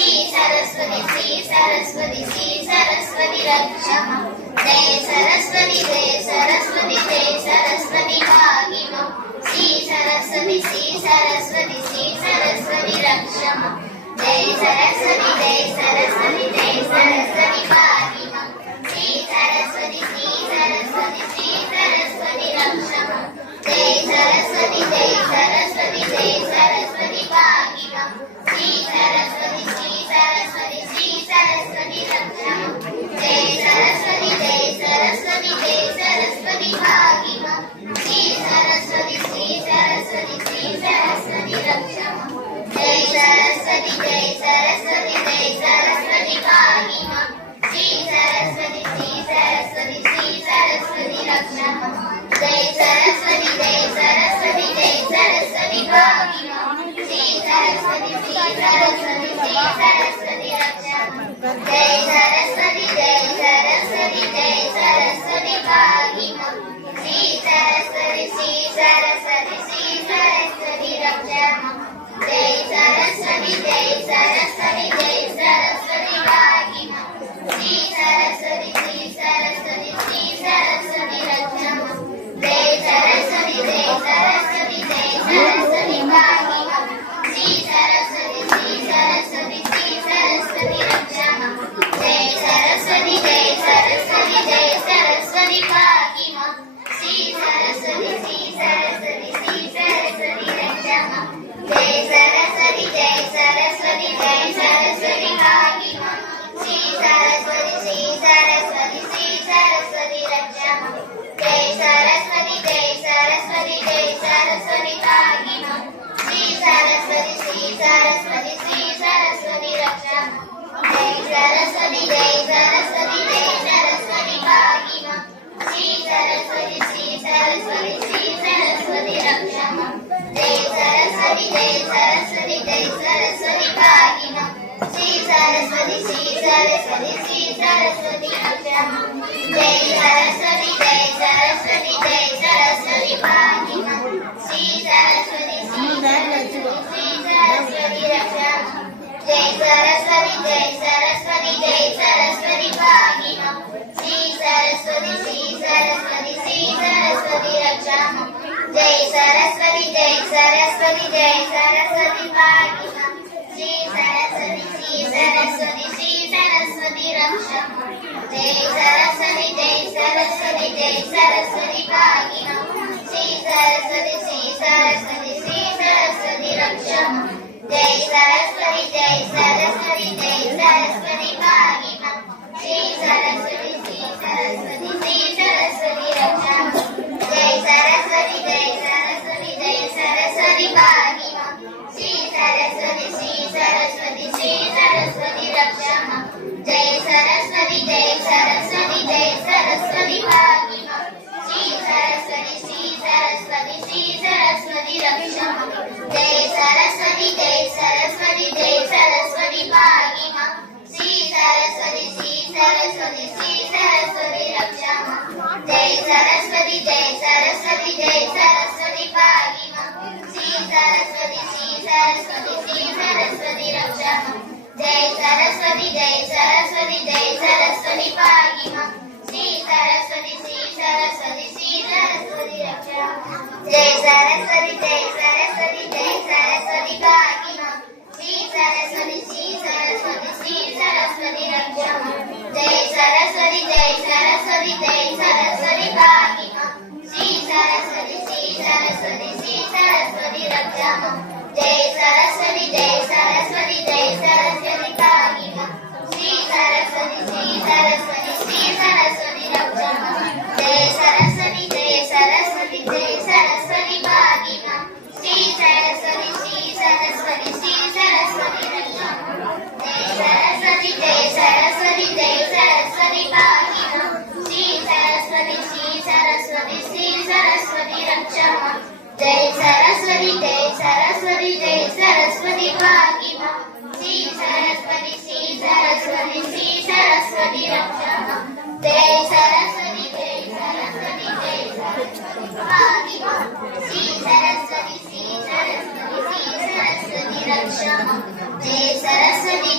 श्री सरस्वती रक्षा मां। जय सरस्वती भागी मां। श्री सरस्वती रक्षा मां। जय सरस्वती भागी मां। श्री सरस्वती रक्षा मां। जय सरस्वती भागी मां। श्री सरस्वती रक्षा मां। जय सरस्वती भागी मां। श्री सरस्वती रक्षा मां। जय सरस्वती भागी मां। श्री सरस्वती रक्षा मां। जय सरस्वती भागी मां। श्री सरस्वती रक्षा मां। जय सरस्वती भागी मां। श्री सरस्वती रक्षा मां। जय सरस्वती भागी मां। श्री सरस्वती रक्षा मां। जय सरस्वती भागी मां। श्री सरस्वती रक्षा मां। जय सरस्वती भागी मां। श्री सरस्वती रक्षा मां। जय सरस्वती भागी मां। श्री सरस्वती रक्षा मां। जय सरस्वती भागी मां। श्री सरस्वती रक्षा मां। जय सरस्वती भागी मां। श्री सरस्वती रक्षा मां। जय सरस्वती भागी मां। श्री सरस्वती रक्षा मां। जय सरस्वती भागी मां। श्री सरस्वती रक्षा मां। जय सरस्वती भागी मां। श्री सरस्वती रक्षा मां। जय सरस्वती भागी मां। श्री सरस्वती रक्षा मां। जय सरस्वती भागी मां। श्री सरस्वती रक्षा मां। जय सरस्वती भागी मां। श्री सरस्वती रक्षा मां। जय सरस्वती भागी मां। श्री सरस्वती रक्षा मां। जय सरस्वती भागी मां। श्री सरस्वती रक्षा मां। जय सरस्वती भागी मां। श्री सरस्वती रक्षा मां। जय सरस्वती भागी मां। श्री सरस्वती रक्षा मां। जय सरस्वती भागी मां। श्री सरस्वती रक्षा मां। जय सरस्वती भागी मां। श्री सरस्वती रक्षा मां। जय सरस्वती भागी मां। श्री सरस्वती रक्षा मां। जय सरस्वती भागी मां। श्री सरस्वती रक्षा मां। जय सरस्वती भागी मां। श्री सरस्वती रक्षा मां। जय सरस्वती भागी मां। श्री सरस्वती रक्षा मां। जय सरस्वती भागी मां। श्री सरस्वती रक्षा मां। जय सरस्वती भागी मां। श्री सरस्वती रक्षा मां। जय सरस्वती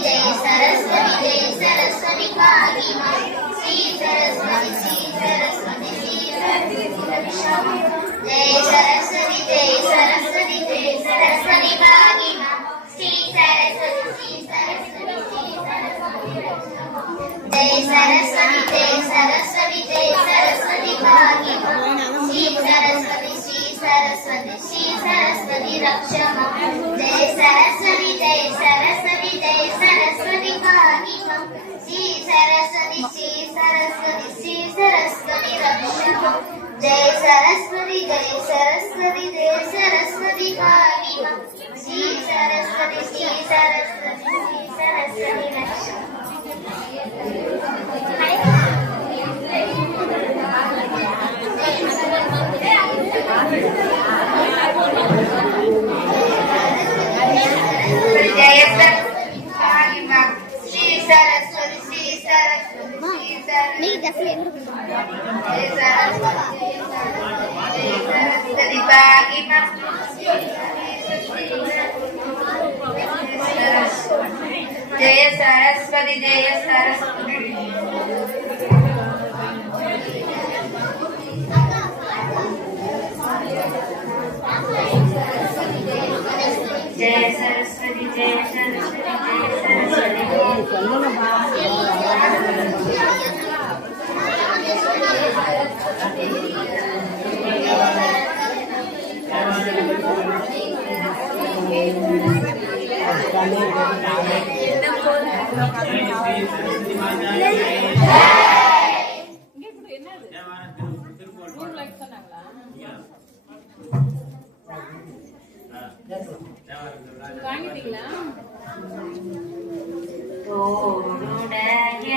தோடுடைய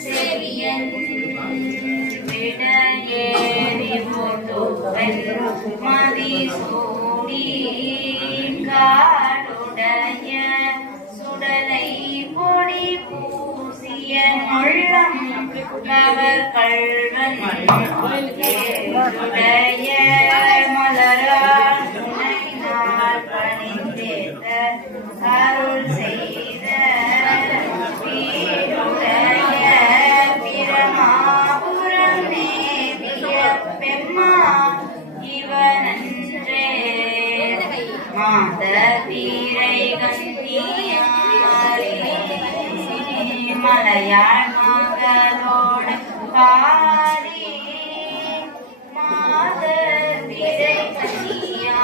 செவியன் விடையேறி போதுவன் மதிசூடி காடுடைய சுடலை பொடி பூசிய முள்ளம் கவர் கள்வன் உடைய மலரால் துணைநாள் பணிந்தேத்த அருள் செய்த வீடுடைய பிரமாபுரம் நேவிய பெம்மா இவனன்றே மாத வீரை கண்ணியாரே மலையாள் மகளோடு பாடி மாத வீரை கண்ணியானை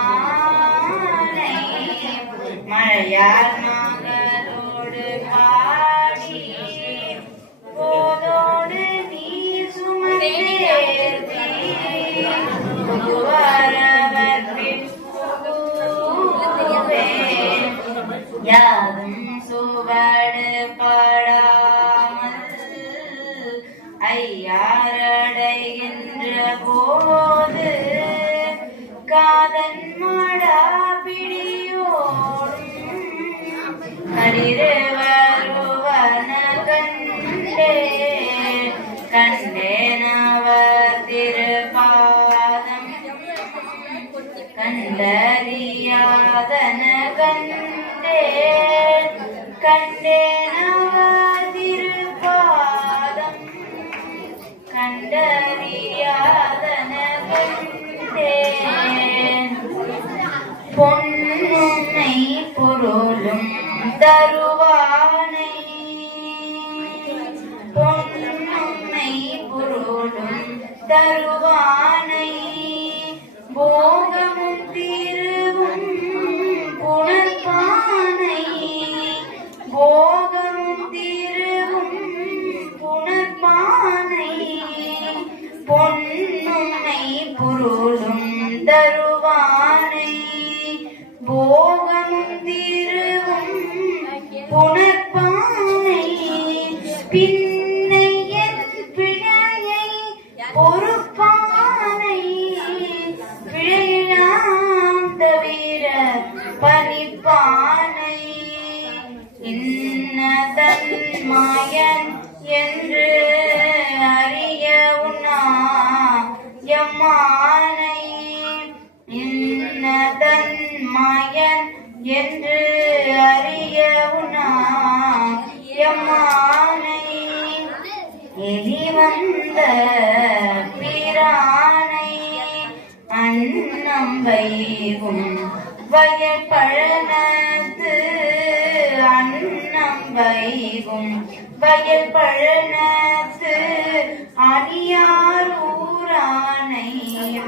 மலையாள் மகளோடு பாடி போதோடு நீ சுமந்தேர்த்தி புதுவரவர் பின்புவே யாதும் சுவடு படாமல் ஐயாரடைகின்ற போது காதன் மடா பிடியோடும் கரிரு வருவன கண்டேனவர் திருபாதம் கண்டறியாதன கண்டேனவர் திருபாதம் கண்டறியாதன கண்டேன் பொன்னுமை பொருளும் தருவானை பொன்னுமை பொருளும் தருவானை போகமும் தீருவும் புணர்பானை போகமும் தீருவும் புணர்பானை பொன்னுமை பொருளும் தருவானை போகமும் தீருவும் புணர்பானை பின்னையன் பிழையை பொறுப்பானை பிழையெல்லாம் தவிர பணிப்பானை இன்ன தன்மாயன் என்று அறிய உண்ணா எம்மானை இன்ன தன்மாயன் என்று அறிய உண்ணா எம்மானை வந்த பிரானை அன்னம் வைகும் வயல் பழனத்து அன்னம் வைகும் வயல் பழனத்து அடியார் ஊரானை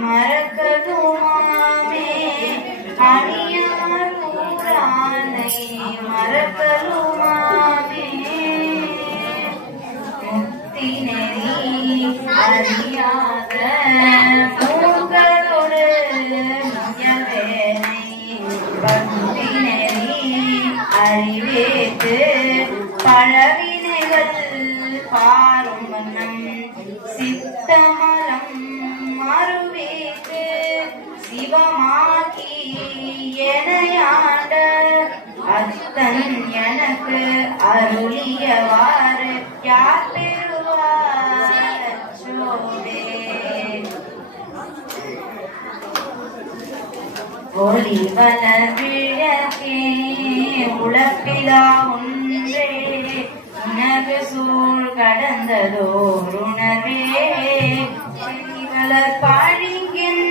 மறக்கலுமாமே அடியார் ஊரானை மறக்கலுமாமே முக்தி நெறி அறியாத மூங்களோடு முயவேனை பக்தி நெறி அறிவேற்று பழவினைகள் பாரும் வண்ணம் சித்தமலம் மறுவேற்று சிவமாக்கி எனையாண்ட அத்தன் எனக்கு அருளியவாறு யார் பெறுவார் அச்சோவே. ஒளி வளர்விழக்கே உழப்பிலா ஒன்றே உணர்வு சூழ் கடந்ததோர் உணர்வே வளர் பாழிங்கின்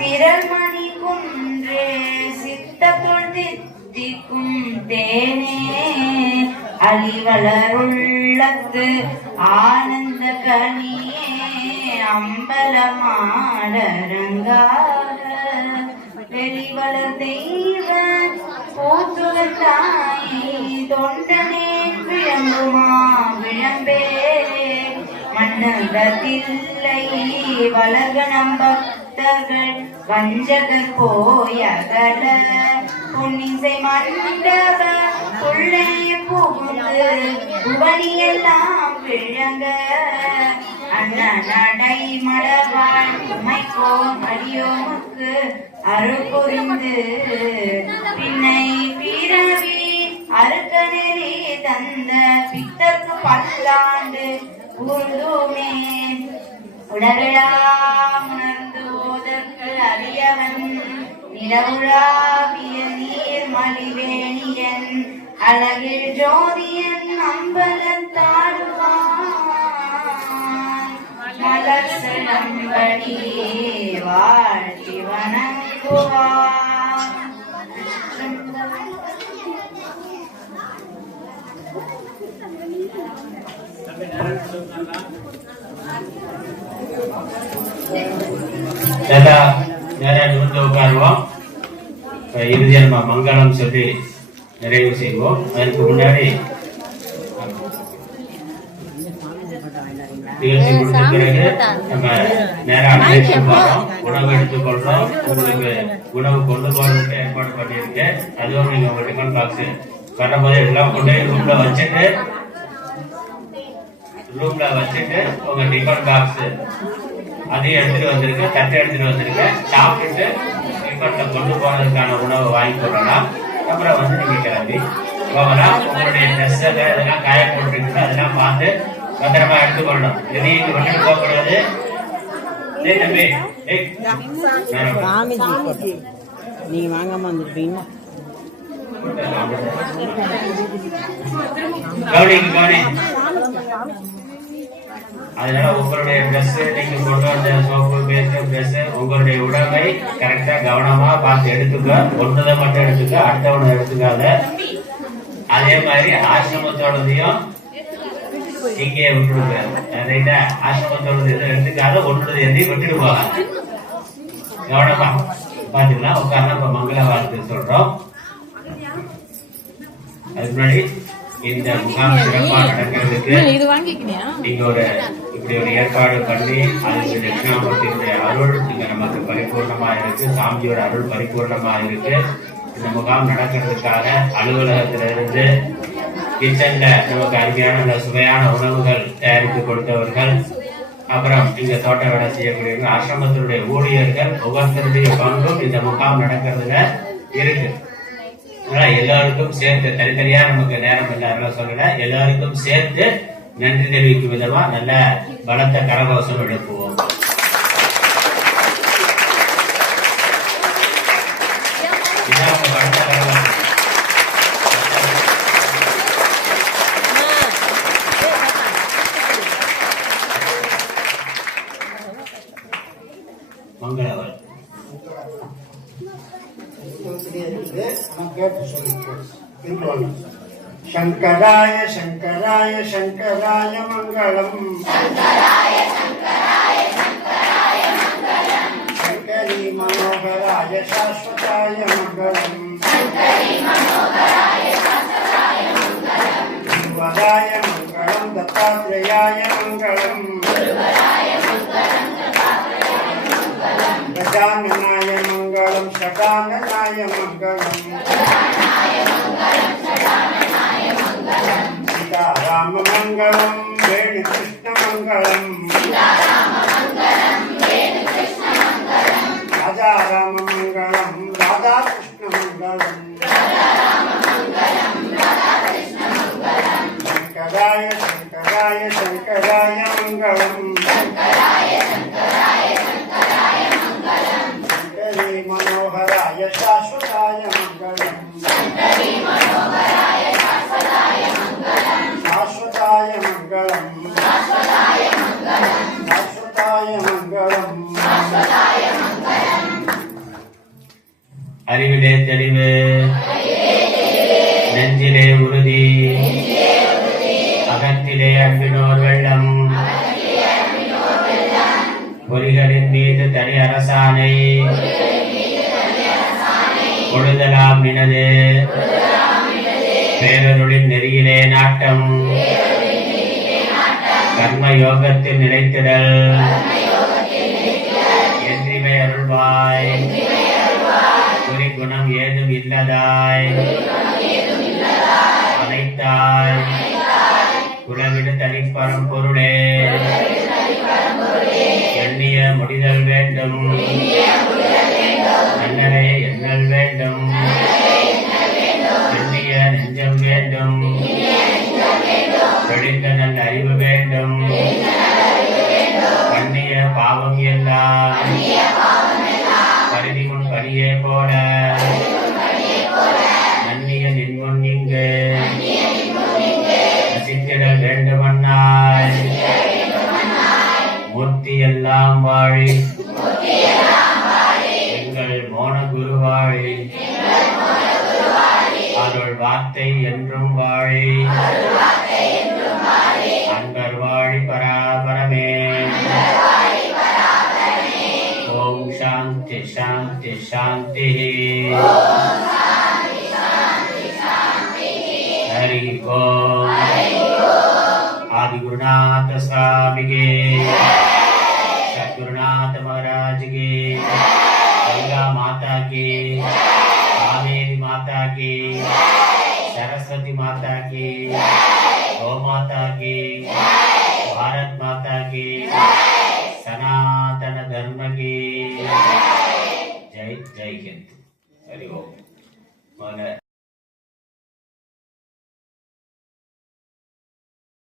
திரள்மணி குன்றே சித்தத்துள் தித்திக்கும் தேனே அலிவளருள்ளத்து ஆனந்த கனியே அம்பலமாடரங்காக வெளிவளர் தெய்வ போத்துவத்தாய் தொண்டனே விளங்குமா விளம்பே மன்னகத்தில்லை வளர்கணம் பக்தர்கள் வஞ்சகர் போயகல புன்னிசை மண்டப உள்ளே புகுந்து புவனியெல்லாம் விளங்க அண்ணனடை மடவாள் உமைக்கோன் அடியோமுக்கு அருள் புரிந்து பின்னை பிறவி அறுக்க நெறி தந்த பித்தர்க்கு பல்லாண்டு உருதுமே உலகெல்லாம் உணர்ந்து ஓதற்கு அறியவன் நிலவுலாவிய நீர் மலிவேணியன் அழகில் ஜோதியன் அம்பலத்தாடுவான் மலர் சிலம்படி வாழ்த்தி வணங்குவான். நேரம் வந்து உட்காருவோம். இறுதியாக நம்ம மங்களம் சொல்லி நிறைவு செய்வோம். அதற்கு முன்னாடி நிகழ்ச்சி முடித்த பிறகு நம்ம நேரம் போறோம், உணவு எடுத்துக்கொள்றோம். உங்களுக்கு உணவு கொண்டு போறதுக்கு ஏற்பாடு பண்ணியிருக்கேன். அதுவும் நீங்க உங்க டிஃபன் பாக்ஸ் வரும்போது எல்லாம் கொண்டு ரூம்ல வச்சுட்டு உங்க டிஃபன் பாக்ஸ் அதையும் எடுத்துட்டு வந்திருக்க, தட்டை எடுத்துட்டு வந்திருக்க. சாப்பிட்டுட்டு டிஃபன்ல கொண்டு போறதுக்கான உணவை வாங்கி போடலாம். அப்புறம் வந்து நீங்க கிளம்பி போகலாம். உங்களுடைய ட்ரெஸ் அதெல்லாம் காய போட்டுருக்கு, அதெல்லாம் பார்த்து பத்திரமா எடுத்துக்கொள்ளணும். இதையும் இங்க விட்டுட்டு போகக்கூடாது. தம்பி நீங்க வாங்காம வந்துருப்பீங்க. அதனால உங்களுடைய ட்ரெஸ், நீங்க கொண்டு வந்த சோப்பு, பேஸ்ட், ட்ரெஸ், உங்களுடைய உடம்பை கரெக்டா கவனமா பார்த்து எடுத்துக்க. ஒன்றதை மட்டும் எடுத்துக்க, அடுத்தவனை எடுத்துக்காத. அதே மாதிரி ஆசிரமத்தோடதையும் இங்கே விட்டுடுங்க. ரைட்டா? ஆசிரமத்தோடது எதுவும் எடுத்துக்காத, ஒன்றது எதையும் விட்டுட்டு போக கவனமா பாத்துக்கலாம். உட்கார்ந்து இப்ப மங்கள வாழ்த்து சொல்றோம். அதுக்கு முன்னாடி இந்த முகாம் சிறப்பா நடக்கிறதுக்கு நீங்க இப்படி ஒரு ஏற்பாடு பண்ணி அதுக்கு தட்சிணாமூர்த்தியுடைய அருள் இங்க நமக்கு பரிபூர்ணமா இருக்கு. சாமியோட அருள் பரிபூர்ணமா இருக்கு. இந்த முகாம் நடக்கிறதுக்காக அலுவலகத்திலிருந்து கிச்சன்ல நமக்கு அருமையான சுவையான உணவுகள் தயாரித்து கொடுத்தவர்கள், அப்புறம் இங்க தோட்ட வேலை செய்யக்கூடியவர்கள், ஆசிரமத்தினுடைய ஊழியர்கள், ஒவ்வொருத்தருடைய பங்கும் இந்த முகாம் நடக்கிறதுல இருக்கு. எல்லாருக்கும் சேர்த்து தனித்தனியா நமக்கு நேரம் இல்லாத சொல்லல, எல்லாருக்கும் சேர்த்து நன்றி தெரிவிக்கும் விதமா நல்ல பலத்த கரகோஷம் எழுப்புவோம். சேர்த்து சொல்லுங்க. சங்கராய சங்கராய சங்கராய மங்களம். சங்கரி மனோகராய சாஸ்வதாய மங்களம். குருவராய மங்களம் தத்தாத்ரேயாய மங்களம். கஜானனாய மங்களம் ஷடானனாய மங்களம். சீதாராம மங்களம் வேணு கிருஷ்ண மங்களம். ராஜாராம மங்களம் ராதா கிருஷ்ண மங்களம். சங்கராய சங்கராய சங்கராய மங்களம். சங்கரி மனோகராய சாஸ்வதாய மங்களம். சாஸ்வதாய மங்களம். சாஸ்வதாய மங்களம். அறிவிலே தெளிவு, நெஞ்சிலே உறுதி, அகத்திலே அன்பினோர் வெள்ளம், பொறிகளின் மீது தனி அரசாணை, பொழுதலாம் நினது பேரருளின் நெறியிலே நாட்டம், கர்ம யோகத்தில் நிலைத்திடல், என்றிமை அருள்வாய், குறி குணம் ஏதும் இல்லதாய், அனைத்தாய், குலவிடு தனிப்பரம் பொருளே, எண்ணிய முடிதல் வேண்டும், நல்லரே எண்ணல் வேண்டும், எண்ணிய நெஞ்சம் வேண்டும், தெளிந்த நல்ல அறிவு வேண்டும், பண்ணிய பாவம் எல்லாம் கருதி முன் பணியே போல நன்னிய நின்முன் இங்கு நசித்திட வேண்டுமன்னாய், மூர்த்தி எல்லாம் வாழி எங்கள் மோன குருவாழி, அருள் வார்த்தை என்றும் வாழி, அன்பர் வாழி பராபரமே. ஓம் சாந்தி சாந்தி சாந்தி. ஹரி ஓம். आदिगुरुनाथ स्वामी के, सद्गुरुनाथ महाराज के, गंगा माता की, कावेरी माता की, सरस्वती माता की, गौ माता की, भारत माता की, सनातन धर्म की जय जय हिंद. हरि ओम.